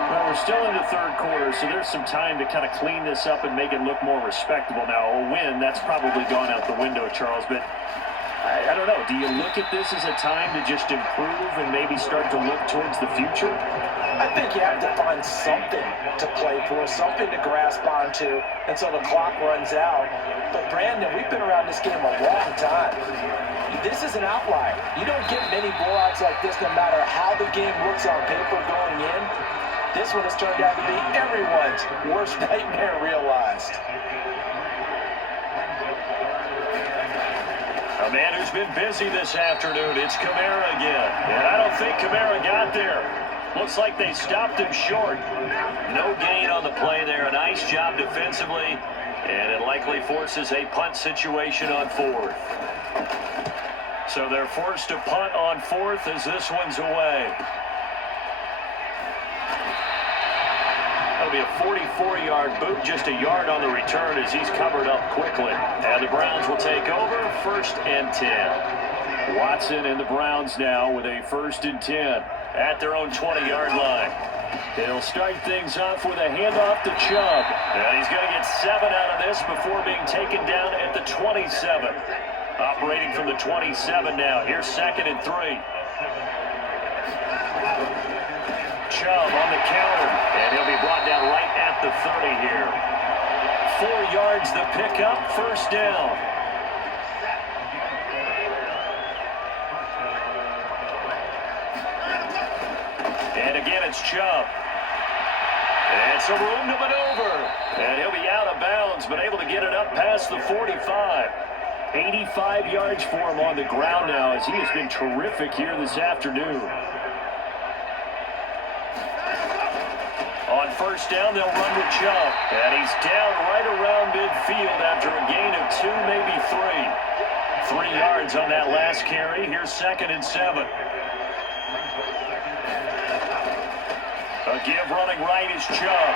Well, we're still in the third quarter, so there's some time to kind of clean this up and make it look more respectable. Now, a win, that's probably gone out the window, Charles, but I don't know. Do you look at this as a time to just improve and maybe start to look towards the future? I think you have to find something to play for, something to grasp onto until the clock runs out. But, Brandon, we've been around this game a long time. This is an outlier. You don't get many blowouts like this no matter how the game looks on paper going in. This one has turned out to be everyone's worst nightmare realized. A man who's been busy this afternoon, it's Kamara again. And I don't think Kamara got there. Looks like they stopped him short. No gain on the play there. A nice job defensively. And it likely forces a punt situation on fourth. So they're forced to punt on fourth as this one's away. That'll be a 44-yard boot, just a yard on the return as he's covered up quickly. And the Browns will take over, 1st and 10. Watson and the Browns now with a 1st and 10 at their own 20-yard line. He'll start things off with a handoff to Chubb. And he's going to get 7 out of this before being taken down at the 27. Operating from the 27 now. Here's 2nd and 3. Chubb on the counter, and he'll be brought down right at the 30 here. 4 yards the pickup, 1st down. And again, it's Chubb. And some room to maneuver. And he'll be out of bounds, but able to get it up past the 45. 85 yards for him on the ground now as he has been terrific here this afternoon. On 1st down, they'll run with Chubb. And he's down right around midfield after a gain of 2, maybe 3. 3 yards on that last carry. Here's 2nd and 7. A give running right is Chubb.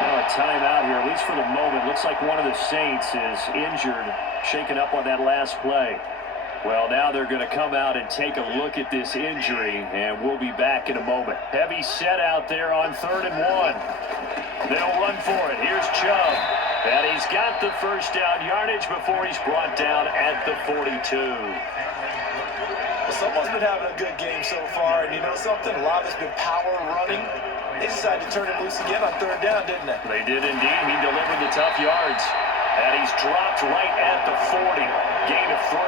Now a timeout here, at least for the moment. Looks like one of the Saints is injured, shaken up on that last play. Well, now they're going to come out and take a look at this injury, and we'll be back in a moment. Heavy set out there on 3rd and 1. They'll run for it. Here's Chubb. And he's got the 1st down yardage before he's brought down at the 42. Well, someone's been having a good game so far, and you know something? A lot of it's been power running. They decided to turn him loose again on 3rd down, didn't they? They did indeed. He delivered the tough yards. And he's dropped right at the 40. Gain of 3.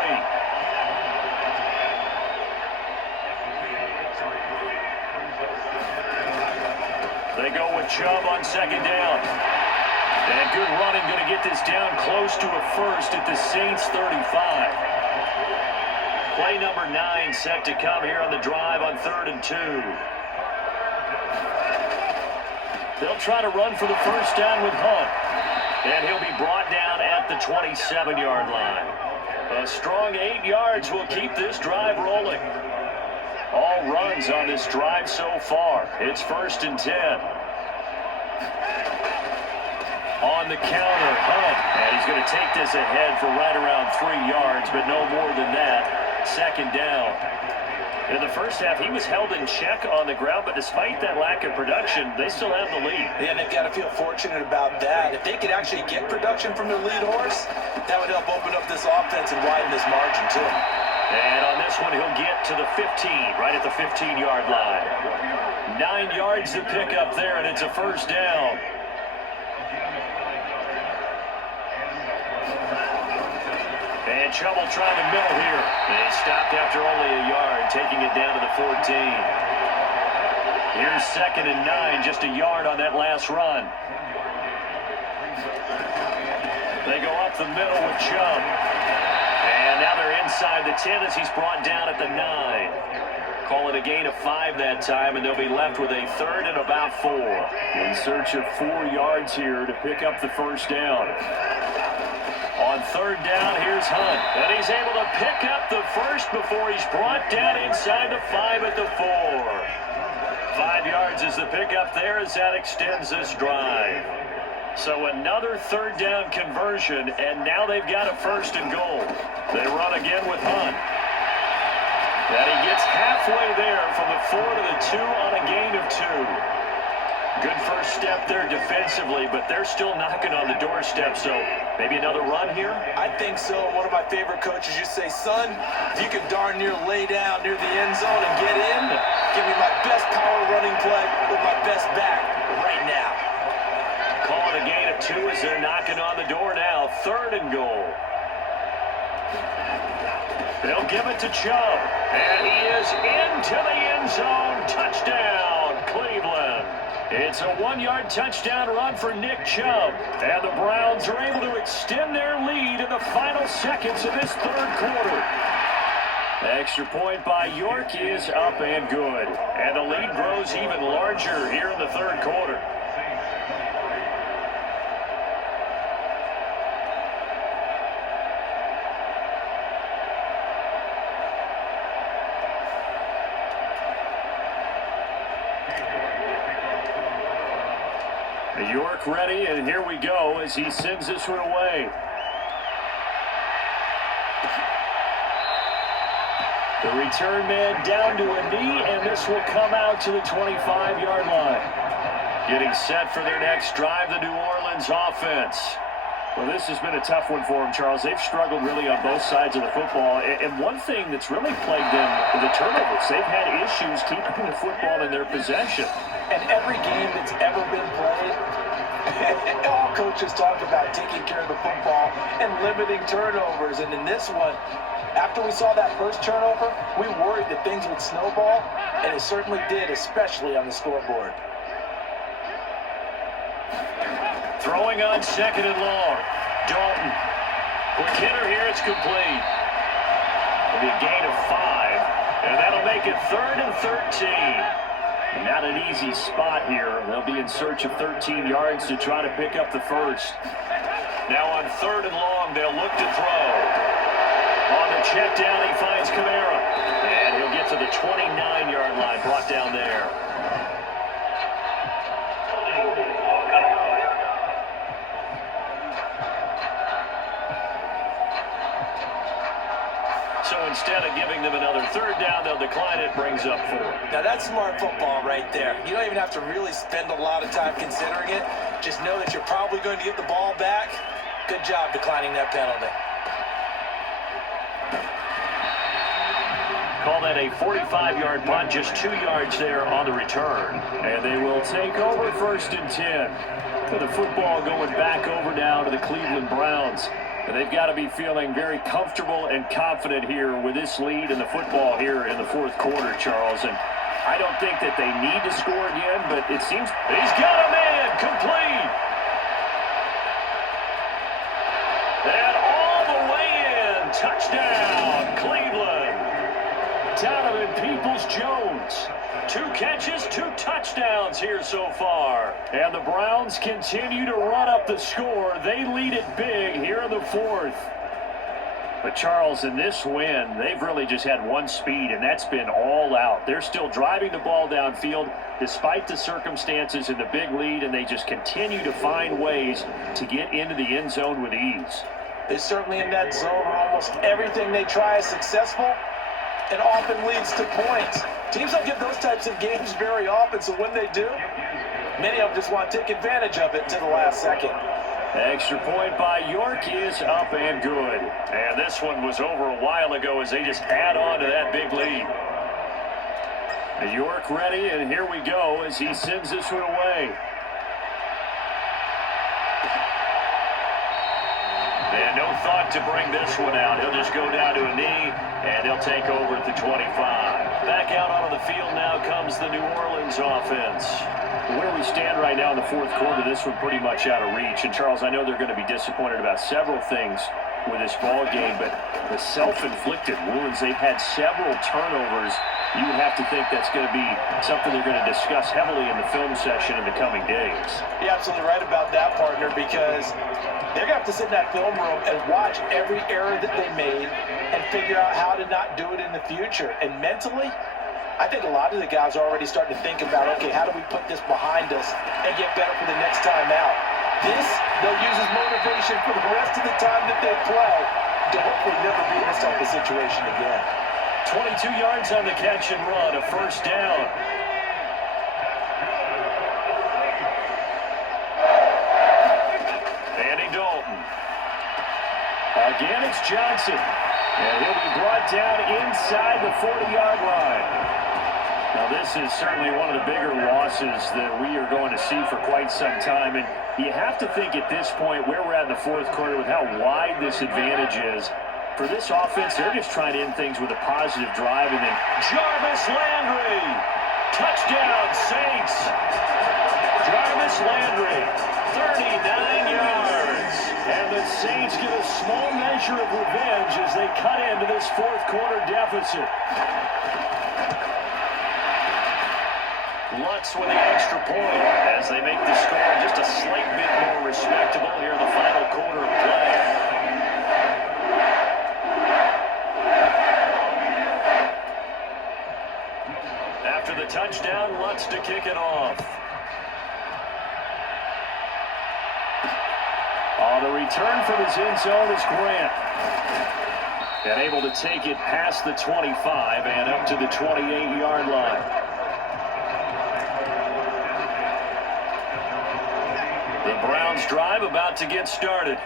They go with Chubb on 2nd down. And good running, going to get this down close to a 1st at the Saints 35. Play number 9 set to come here on the drive on 3rd and 2. They'll try to run for the 1st down with Hunt. And he'll be brought down at the 27-yard line. A strong 8 yards will keep this drive rolling. All runs on this drive so far. It's 1st and 10. On the counter, Hunt. And he's going to take this ahead for right around 3 yards, but no more than that. 2nd down. In the first half, he was held in check on the ground, but despite that lack of production, they still have the lead. Yeah, they've got to feel fortunate about that. If they could actually get production from their lead horse, that would help open up this offense and widen this margin, too. And on this one, he'll get to the 15, right at the 15-yard line. 9 yards to pick up there, and it's a 1st down. And Chubb will try the middle here. And he stopped after only a yard, taking it down to the 14. Here's 2nd and 9, just a yard on that last run. They go up the middle with Chubb. And now they're inside the 10 as he's brought down at the 9. Call it a gain of 5 that time, and they'll be left with a 3rd and about 4. In search of 4 yards here to pick up the 1st down. On 3rd down, here's Hunt. And he's able to pick up the 1st before he's brought down inside the 5 at the 4. 5 yards is the pickup there as that extends this drive. So another 3rd down conversion, and now they've got a 1st and goal. They run again with Hunt. And he gets halfway there from the 4 to the 2 on a gain of 2. Good first step there defensively, but they're still knocking on the doorstep, so maybe another run here? I think so. One of my favorite coaches used to say, son, if you can darn near lay down near the end zone and get in, give me my best power running play with my best back right now. Calling a gain of 2 as they're knocking on the door now. 3rd and goal. They'll give it to Chubb, and he is into the end zone. Touchdown, Cleveland. It's a 1-yard touchdown run for Nick Chubb, and the Browns are able to extend their lead in the final seconds of this 3rd quarter. Extra point by York is up and good, and the lead grows even larger here in the 3rd quarter. York ready, and here we go as he sends this one away. The return man down to a knee, and this will come out to the 25-yard line. Getting set for their next drive, the New Orleans offense. Well, this has been a tough one for them, Charles. They've struggled really on both sides of the football. And one thing that's really plagued them is the turnovers. They've had issues keeping the football in their possession. And every game that's ever been played, all coaches talk about taking care of the football and limiting turnovers. And in this one, after we saw that first turnover, we worried that things would snowball, and it certainly did, especially on the scoreboard. Throwing on 2nd and long. Dalton. Quick hitter here, it's complete. It'll be a gain of 5, and that'll make it 3rd and 13. Not an easy spot here. They'll be in search of 13 yards to try to pick up the first. Now on 3rd and long, they'll look to throw. On the check down, he finds Kamara. And he'll get to the 29-yard line, brought down there. So instead of giving them another 3rd down, they'll decline it, brings up 4. Now that's smart football right there. You don't even have to really spend a lot of time considering it. Just know that you're probably going to get the ball back. Good job declining that penalty. Call that a 45-yard punt, just 2 yards there on the return. And they will take over 1st and 10. With the football going back over now to the Cleveland Browns. And they've got to be feeling very comfortable and confident here with this lead in the football here in the 4th quarter, Charles. And I don't think that they need to score again, but it seems he's got a man complete. And all the way in, touchdown, Cleveland. Donovan Peoples-Jones. 2 catches, 2 touchdowns here so far. And the Browns continue to run up the score. They lead it big here in the 4th. But Charles, in this win, they've really just had one speed, and that's been all out. They're still driving the ball downfield despite the circumstances and the big lead, and they just continue to find ways to get into the end zone with ease. They're certainly in that zone where almost everything they try is successful and often leads to points. Teams don't get those types of games very often, so when they do, many of them just want to take advantage of it to the last second. Extra point by York is up and good. And this one was over a while ago as they just add on to that big lead. York ready, and here we go as he sends this one away. And no thought to bring this one out. He'll just go down to a knee, and they'll take over at the 25. Back out onto the field now comes the New Orleans offense. Where we stand right now in the 4th quarter, this one pretty much out of reach. And, Charles, I know they're going to be disappointed about several things with this ball game, but the self-inflicted wounds, they've had several turnovers. You have to think that's going to be something they're going to discuss heavily in the film session in the coming days. You're absolutely right about that, partner, because they're going to have to sit in that film room and watch every error that they made and figure out how to not do it in the future. And mentally, I think a lot of the guys are already starting to think about, okay, how do we put this behind us and get better for the next time out? This, they'll use as motivation for the rest of the time that they play to hopefully never be in this type of situation again. 22 yards on the catch and run, a first down. Andy Dalton. Again, it's Johnson. And he'll be brought down inside the 40-yard line. Now, this is certainly one of the bigger losses that we are going to see for quite some time. And you have to think at this point where we're at in the fourth quarter with how wide this advantage is. For this offense, they're just trying to end things with a positive drive. And then Jarvis Landry. Touchdown, Saints. Jarvis Landry, 39 yards. And the Saints get a small measure of revenge as they cut into this fourth quarter deficit. Lutz with the extra point as they make the score just a slight bit more respectable here in the final quarter of play. After the touchdown, Lutz to kick it off. The return from his end zone is Grant. And able to take it past the 25 and up to the 28-yard line. The Browns drive about to get started.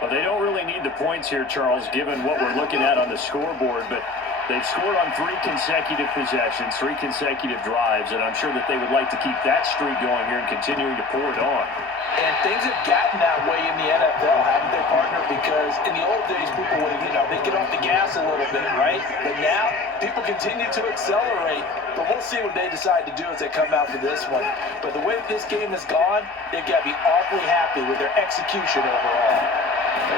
But they don't really need the points here, Charles, given what we're looking at on the scoreboard. But they've scored on 3 consecutive possessions, 3 consecutive drives, and I'm sure that they would like to keep that streak going here and continuing to pour it on. And things have gotten that way in the NFL, haven't they, partner? Because in the old days, people would, they get off the gas a little bit, right? But now, people continue to accelerate. But we'll see what they decide to do as they come out for this one. But the way this game has gone, they've got to be awfully happy with their execution overall.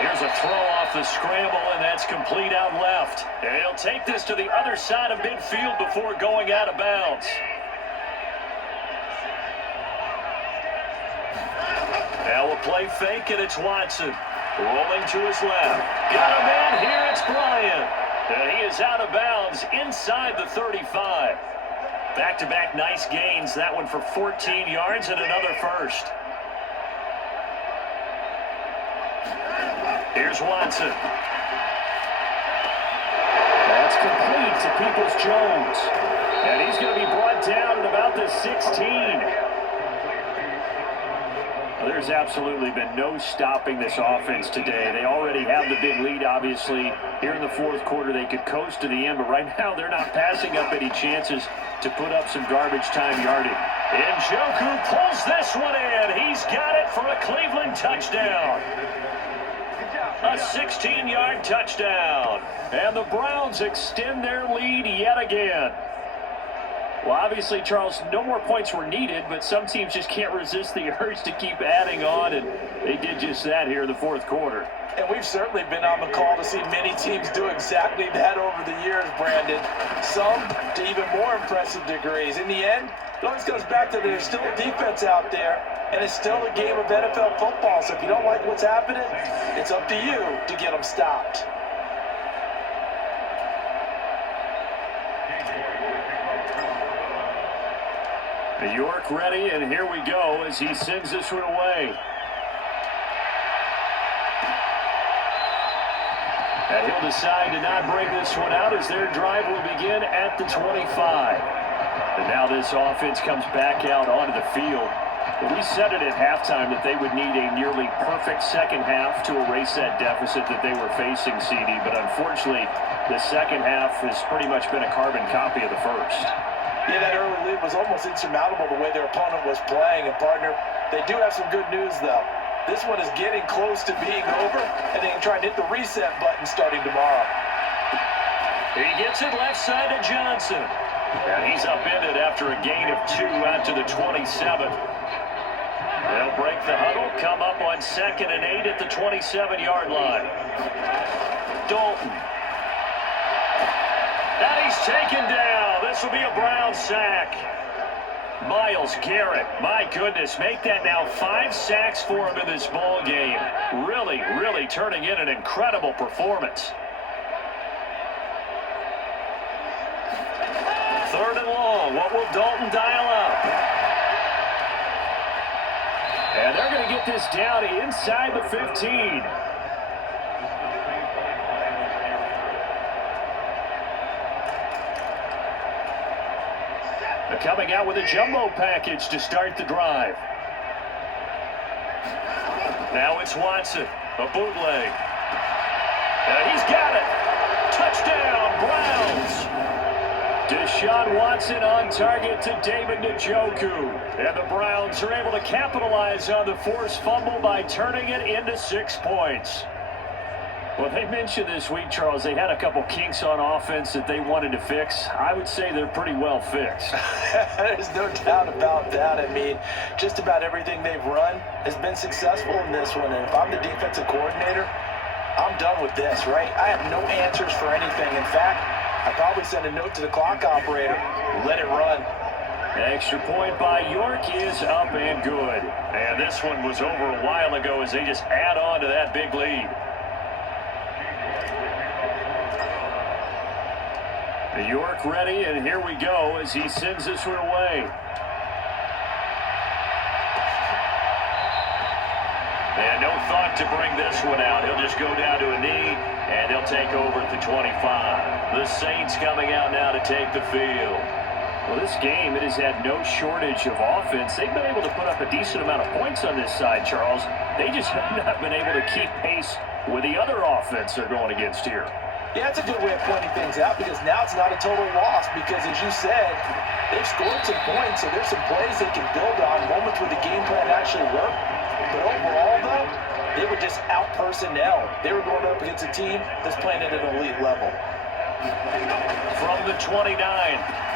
Here's a throw off the scramble, and that's complete out left. And he'll take this to the other side of midfield before going out of bounds. Now a play fake, and it's Watson. Rolling to his left. Got a man here, it's Bryant. And he is out of bounds inside the 35. Back-to-back nice gains. That one for 14 yards and another first. Here's Watson. That's complete to Peoples-Jones. And he's going to be brought down at about the 16. Well, there's absolutely been no stopping this offense today. They already have the big lead, obviously. Here in the fourth quarter, they could coast to the end, but right now they're not passing up any chances to put up some garbage time yardage. Njoku pulls this one in. He's got it for a Cleveland touchdown. A 16-yard touchdown. And the Browns extend their lead yet again. Well, obviously, Charles, no more points were needed, but some teams just can't resist the urge to keep adding on, and they did just that here in the fourth quarter. And we've certainly been on the call to see many teams do exactly that over the years, Brandon. Some to even more impressive degrees. In the end, it always goes back to there's still a defense out there, and it's still a game of NFL football. So if you don't like what's happening, it's up to you to get them stopped. York ready, and here we go as he sends this one away. And he'll decide to not bring this one out as their drive will begin at the 25. And now this offense comes back out onto the field. We said it at halftime that they would need a nearly perfect second half to erase that deficit that they were facing, CD. But unfortunately, the second half has pretty much been a carbon copy of the first. Yeah, that early lead was almost insurmountable the way their opponent was playing. And, partner, they do have some good news, though. This one is getting close to being over, and they can try and hit the reset button starting tomorrow. He gets it left side to Johnson. And he's upended after a gain of 2 out to the 27. They'll break the huddle, come up on 2nd and 8 at the 27-yard line. Dalton. And he's taken down. This will be a Brown sack. Myles Garrett, my goodness, make that now 5 sacks for him in this ball game. Really, really turning in an incredible performance. 3rd and long. What will Dalton dial up? And they're going to get this down inside the 15. coming out with a jumbo package to start the drive. Now it's Watson, a bootleg. He's got it. Touchdown, Browns. Deshaun Watson on target to David Njoku. And the Browns are able to capitalize on the forced fumble by turning it into 6 points. Well, they mentioned this week, Charles, they had a couple kinks on offense that they wanted to fix. I would say they're pretty well fixed. There's no doubt about that. I mean, just about everything they've run has been successful in this one. And if I'm the defensive coordinator, I'm done with this, right? I have no answers for anything. In fact, I'd probably send a note to the clock operator, let it run. Extra point by York is up and good. And this one was over a while ago as they just add on to that big lead. York ready, and here we go as he sends this one away. And no thought to bring this one out. He'll just go down to a knee, and he'll take over at the 25. The Saints coming out now to take the field. Well, this game, it has had no shortage of offense. They've been able to put up a decent amount of points on this side, Charles. They just have not been able to keep pace with the other offense they're going against here. Yeah, it's a good way of pointing things out because now it's not a total loss because, as you said, they've scored some points, so there's some plays they can build on, moments where the game plan actually worked. But overall, though, they were just out personnel. They were going up against a team that's playing at an elite level. From the 29,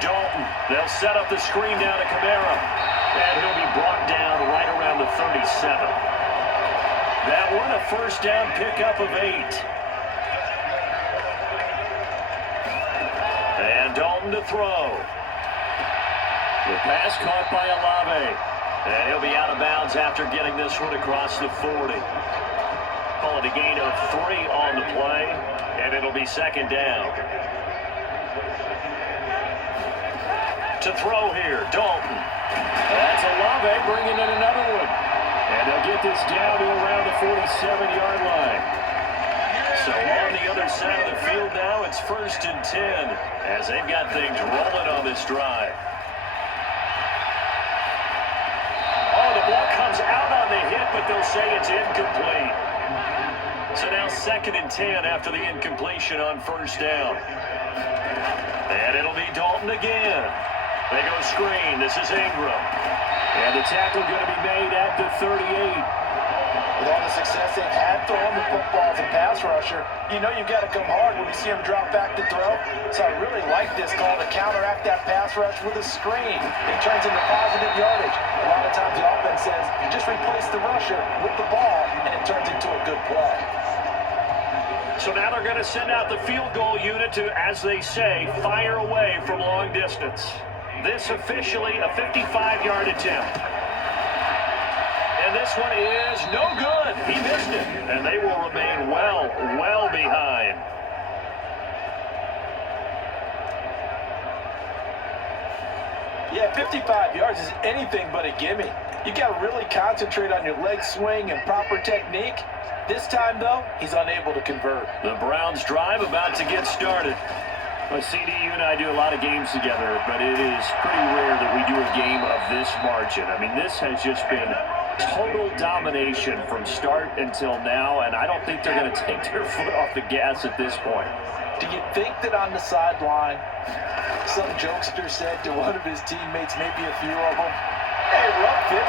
Dalton. They'll set up the screen down to Kamara. And he'll be brought down right around the 37. That one, a first down pickup of 8. And Dalton to throw. The pass caught by Olave. And he'll be out of bounds after getting this one across the 40. Call it a gain of 3 on the play, and it'll be second down. To throw here, Dalton. That's Olave bringing in another one. And they'll get this down to around the 47-yard line. So on the other side of the field now, it's 1st and 10 as they've got things rolling on this drive. Oh, the ball comes out on the hit, but they'll say it's incomplete. So now 2nd and 10 after the incompletion on first down. And it'll be Dalton again. They go screen. This is Ingram. And the tackle going to be made at the 38. With all the success they've had throwing the football as a pass rusher, you know you've got to come hard when you see him drop back to throw. So I really like this call to counteract that pass rush with a screen. It turns into positive yardage. A lot of times the offense says, just replace the rusher with the ball, and it turns into a good play. So now they're going to send out the field goal unit to, as they say, fire away from long distance. This officially a 55-yard attempt. And this one is no good. He missed it. And they will remain well behind. Yeah, 55 yards is anything but a gimme. You got to really concentrate on your leg swing and proper technique. This time, though, he's unable to convert. The Browns drive about to get started. Well, CD, you and I do a lot of games together, but it is pretty rare that we do a game of this margin. I mean, this has just been total domination from start until now, and I don't think they're going to take their foot off the gas at this point. Do you think that on the sideline, some jokester said to one of his teammates, maybe a few of them, hey, we're up 50.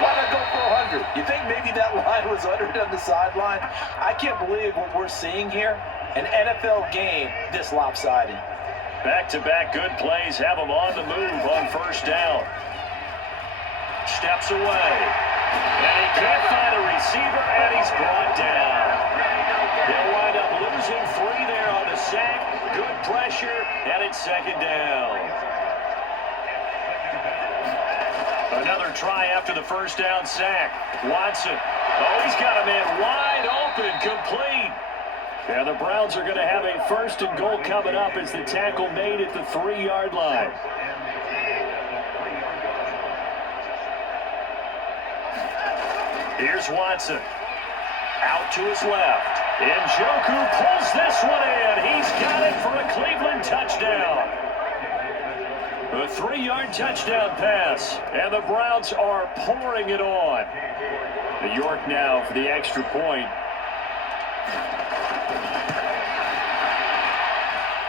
Why not go for 100? You think maybe that line was uttered on the sideline? I can't believe what we're seeing here. An NFL game this lopsided. Back-to-back good plays have them on the move on first down. Steps away. And he can't find a receiver, and he's brought down. They'll wind up losing 3 there on the sack. Good pressure, and it's second down. Another try after the first down sack. Watson. Oh, he's got a man wide open, complete. And the Browns are going to have a 1st and goal coming up as the tackle made at the 3-yard line. Here's Watson. Out to his left. Njoku pulls this one in. He's got it for a Cleveland touchdown. A 3-yard touchdown pass, and the Browns are pouring it on. New York now for the extra point.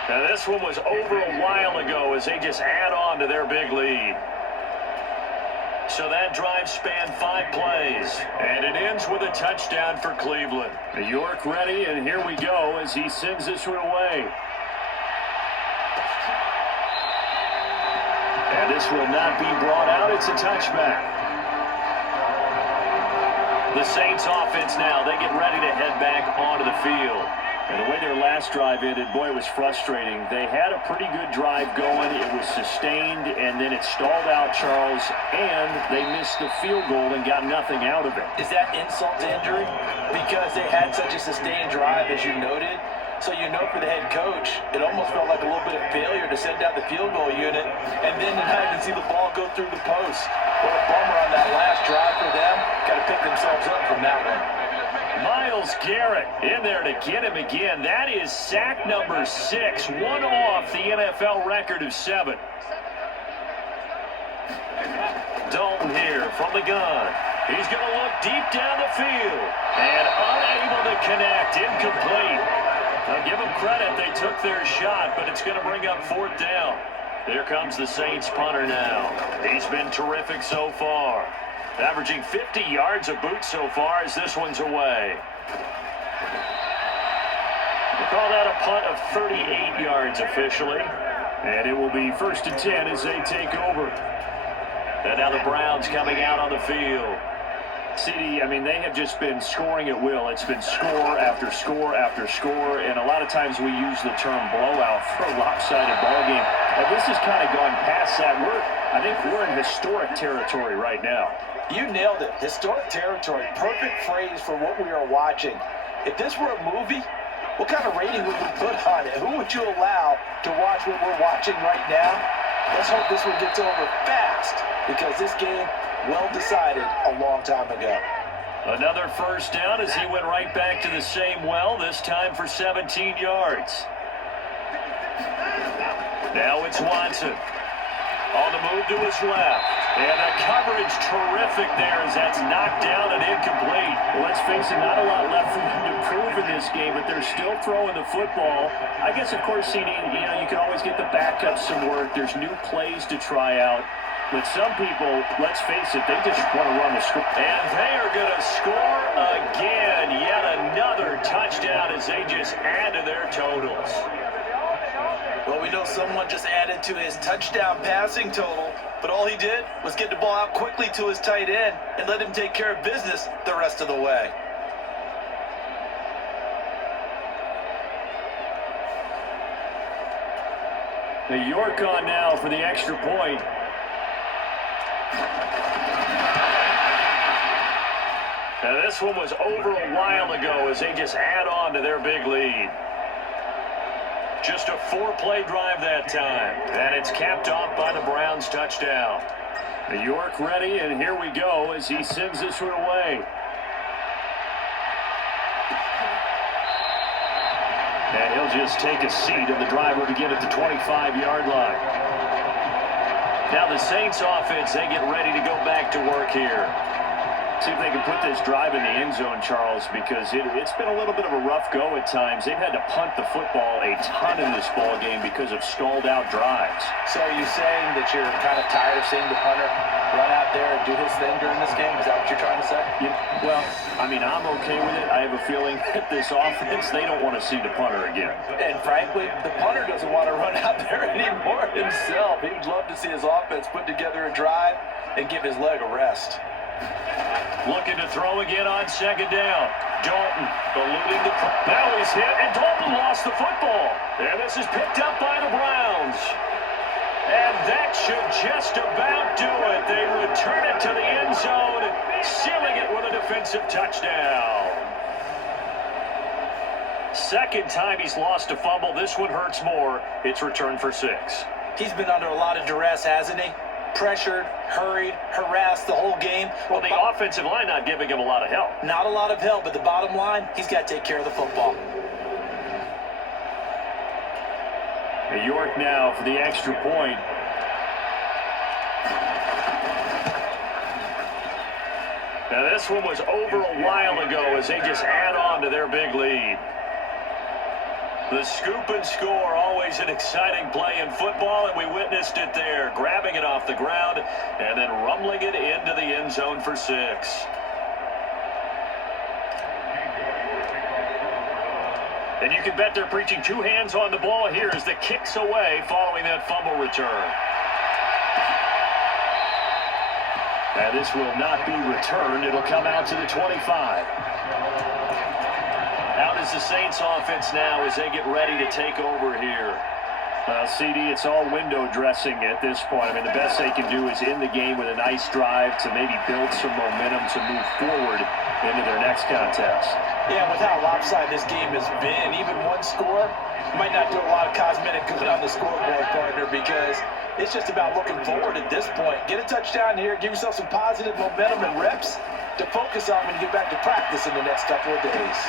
Now this one was over a while ago as they just add on to their big lead. So that drive spanned 5 plays, and it ends with a touchdown for Cleveland. New York ready, and here we go as he sends this one away. And this will not be brought out. It's a touchback. The Saints offense now, they get ready to head back onto the field. And the way their last drive ended, boy, it was frustrating. They had a pretty good drive going. It was sustained, and then it stalled out, Charles, and they missed the field goal and got nothing out of it. Is that insult to injury? Because they had such a sustained drive, as you noted. So you know for the head coach, it almost felt like a little bit of failure to send out the field goal unit and then to not even see the ball go through the post. What a bummer on that last drive for them. Got to pick themselves up from that one. Myles Garrett in there to get him again. That is sack number 6, one off the NFL record of 7. Dalton here from the gun. He's going to look deep down the field and unable to connect, incomplete. Now give them credit, they took their shot, but it's going to bring up 4th down. There comes the Saints punter now. He's been terrific so far. Averaging 50 yards a boot so far as this one's away. They call that a punt of 38 yards officially. And it will be 1st and 10 as they take over. And now the Browns coming out on the field. CD, I mean, they have just been scoring at will. It's been score after score after score, and a lot of times we use the term blowout for a lopsided ball game. And this has kind of gone past that. I think we're in historic territory right now. You nailed it. Historic territory. Perfect phrase for what we are watching. If this were a movie, what kind of rating would we put on it? Who would you allow to watch what we're watching right now? Let's hope this one gets over fast, because this game well decided a long time ago. Another 1st down as he went right back to the same well, this time for 17 yards. Now it's Watson. On the move to his left. And the coverage terrific there as that's knocked down and incomplete. Well, let's face it, not a lot left for them to prove in this game, but they're still throwing the football. I guess, of course, CD, you can always get the backups some work. There's new plays to try out. But some people, let's face it, they just want to run the score. And they are going to score again. Yet another touchdown as they just add to their totals. Well, we know someone just added to his touchdown passing total, but all he did was get the ball out quickly to his tight end and let him take care of business the rest of the way. New York on now for the extra point. Now this one was over a while ago as they just add on to their big lead. Just a 4-play drive that time. And it's capped off by the Browns touchdown. New York ready, and here we go as he sends this one away. And he'll just take a seat, and the drive will begin at the 25-yard line. Now the Saints offense, they get ready to go back to work here. See if they can put this drive in the end zone, Charles, because it's been a little bit of a rough go at times. They've had to punt the football a ton in this ball game because of stalled-out drives. So are you saying that you're kind of tired of seeing the punter run out there and do his thing during this game? Is that what you're trying to say? Yeah, well, I mean, I'm okay with it. I have a feeling that this offense, they don't want to see the punter again. And frankly, the punter doesn't want to run out there anymore himself. He'd love to see his offense put together a drive and give his leg a rest. Looking to throw again on 2nd down. Dalton eluding the... Now he's hit, and Dalton lost the football. And this is picked up by the Browns. And that should just about do it. They return it to the end zone, sealing it with a defensive touchdown. 2nd time he's lost a fumble. This one hurts more. It's returned for 6. He's been under a lot of duress, hasn't he? Pressured, hurried, harassed the whole game. Well, the offensive line not giving him a lot of help. Not a lot of help, but the bottom line, he's got to take care of the football. New York now for the extra point. Now this one was over a while ago as they just add on to their big lead. The scoop and score, always an exciting play in football, and we witnessed it there, grabbing it off the ground and then rumbling it into the end zone for 6. And you can bet they're preaching 2 hands on the ball here as the kick's away following that fumble return. And this will not be returned. It'll come out to the 25. Out is the Saints offense now as they get ready to take over here. CD, it's all window dressing at this point. I mean, the best they can do is end the game with a nice drive to maybe build some momentum to move forward into their next contest. Yeah, with how lopsided this game has been, even one score might not do a lot of cosmetic good on the scoreboard, partner, because it's just about looking forward at this point. Get a touchdown here, give yourself some positive momentum and reps to focus on when you get back to practice in the next couple of days.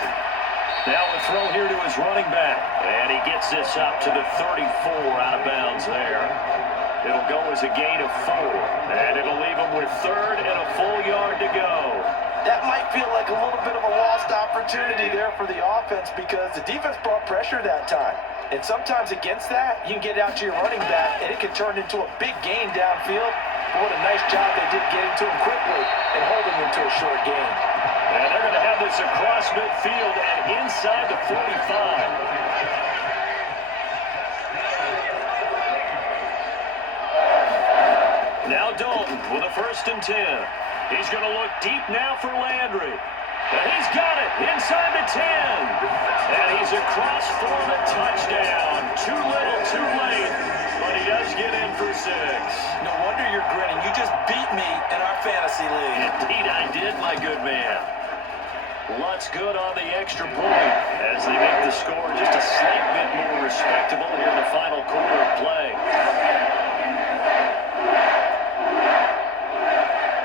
Now a throw here to his running back, and he gets this up to the 34 out of bounds there. It'll go as a gain of 4, and it'll leave him with 3rd and a full yard to go. That might feel like a little bit of a lost opportunity there for the offense because the defense brought pressure that time. And sometimes against that, you can get out to your running back, and it can turn into a big gain downfield. But what a nice job they did getting to him quickly and holding him to a short gain. And they're going to have this across midfield and inside the 45. Now Dalton with a 1st and 10. He's going to look deep now for Landry. And he's got it inside the 10. And he's across for the touchdown. Too little, too late. But he does get in for 6. No wonder you're grinning. You just beat me in our fantasy league. Indeed I did, my good man. Lutz good on the extra point as they make the score just a slight bit more respectable here in the final quarter of play.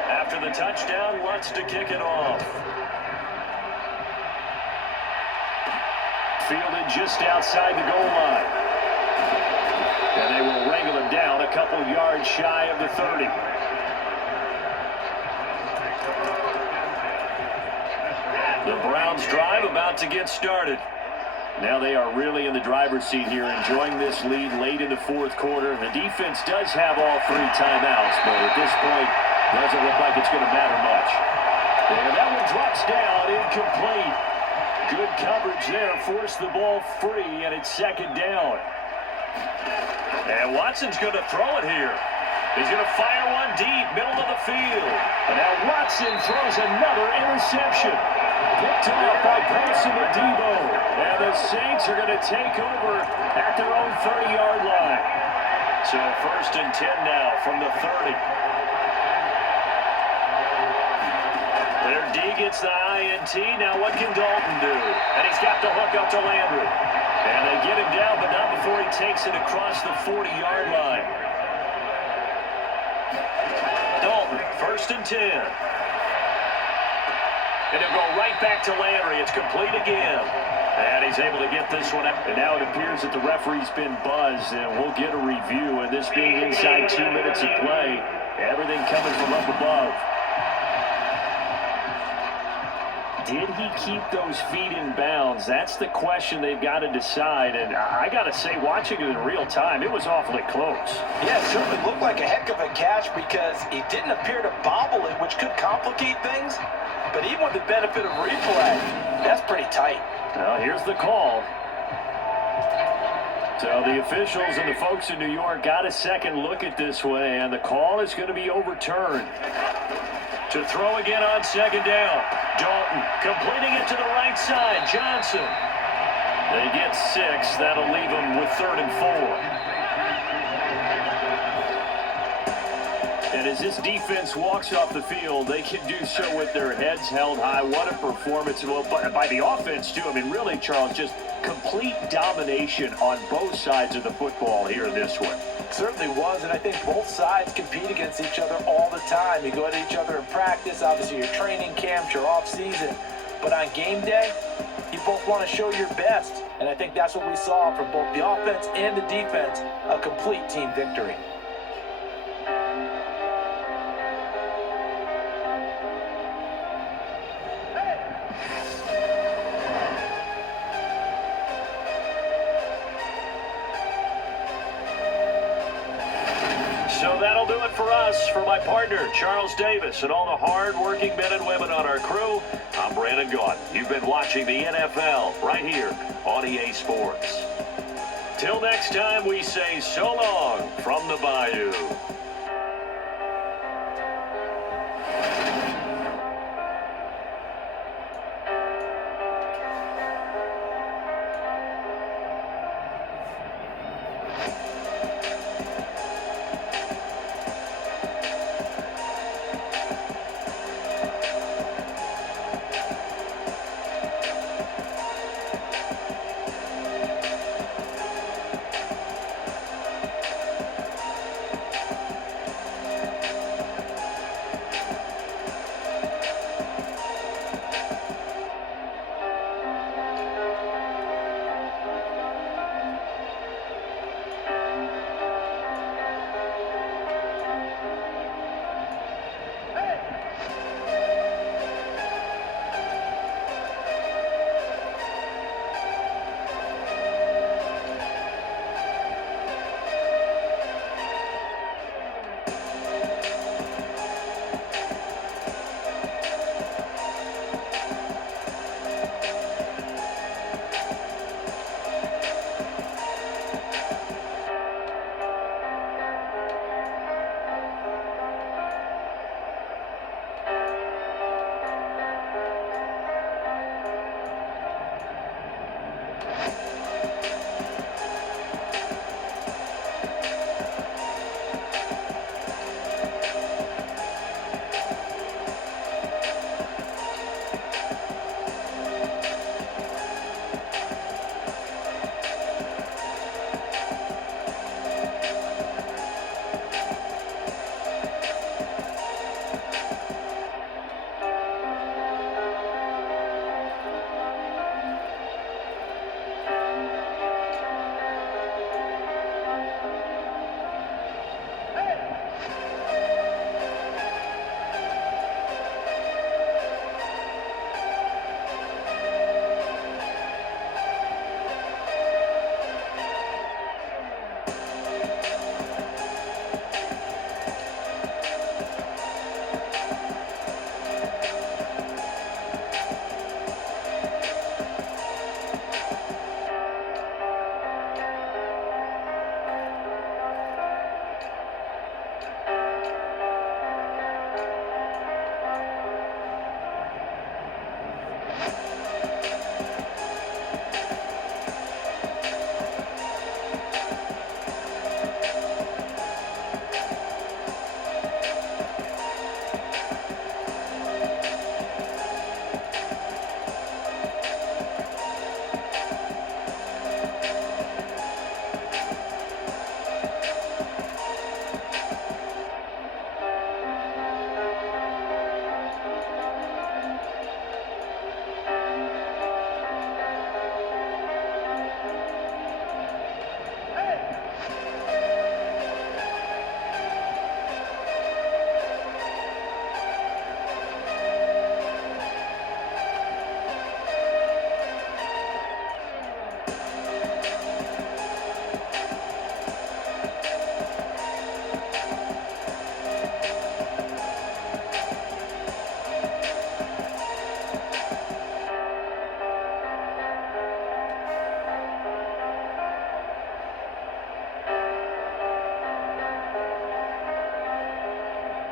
After the touchdown, Lutz to kick it off. Fielded just outside the goal line. And they will wrangle him down a couple yards shy of the 30. The Browns drive about to get started. Now they are really in the driver's seat here, enjoying this lead late in the 4th quarter. The defense does have all 3 timeouts, but at this point, doesn't look like it's going to matter much. And that one drops down, incomplete. Good coverage there, forced the ball free, and it's 2nd down. And Watson's going to throw it here. He's going to fire one deep, middle of the field. And now Watson throws another interception. Picked off by Paulson and Debo. And the Saints are going to take over at their own 30-yard line. So 1st and 10 now from the 30. Their D gets the INT. Now what can Dalton do? And he's got the hook up to Landry. And they get him down, but not before he takes it across the 40-yard line. Dalton, 1st and 10. And he'll go right back to Landry. It's complete again. And he's able to get this one up. And now it appears that the referee's been buzzed, and we'll get a review. And this being inside 2 minutes of play, everything coming from up above. Did he keep those feet in bounds? That's the question they've got to decide. And I got to say, watching it in real time, it was awfully close. Yeah, it certainly looked like a heck of a catch because he didn't appear to bobble it, which could complicate things. But even with the benefit of replay, that's pretty tight. Well, here's the call. So the officials and the folks in New York got a second look at this one, and the call is going to be overturned. To throw again on 2nd down. Dalton completing it to the right side. Johnson. They get 6. That'll leave them with 3rd and 4. And as this defense walks off the field, they can do so with their heads held high. What a performance by the offense, too. I mean, really, Charles, just complete domination on both sides of the football here in this one. Certainly was, and I think both sides compete against each other all the time. You go at each other in practice, obviously your training camps, your off-season. But on game day, you both want to show your best. And I think that's what we saw from both the offense and the defense, a complete team victory. for us. For my partner, Charles Davis, and all the hard-working men and women on our crew, I'm Brandon Gaudin. You've been watching the NFL right here on EA Sports. Till next time, we say so long from the Bayou.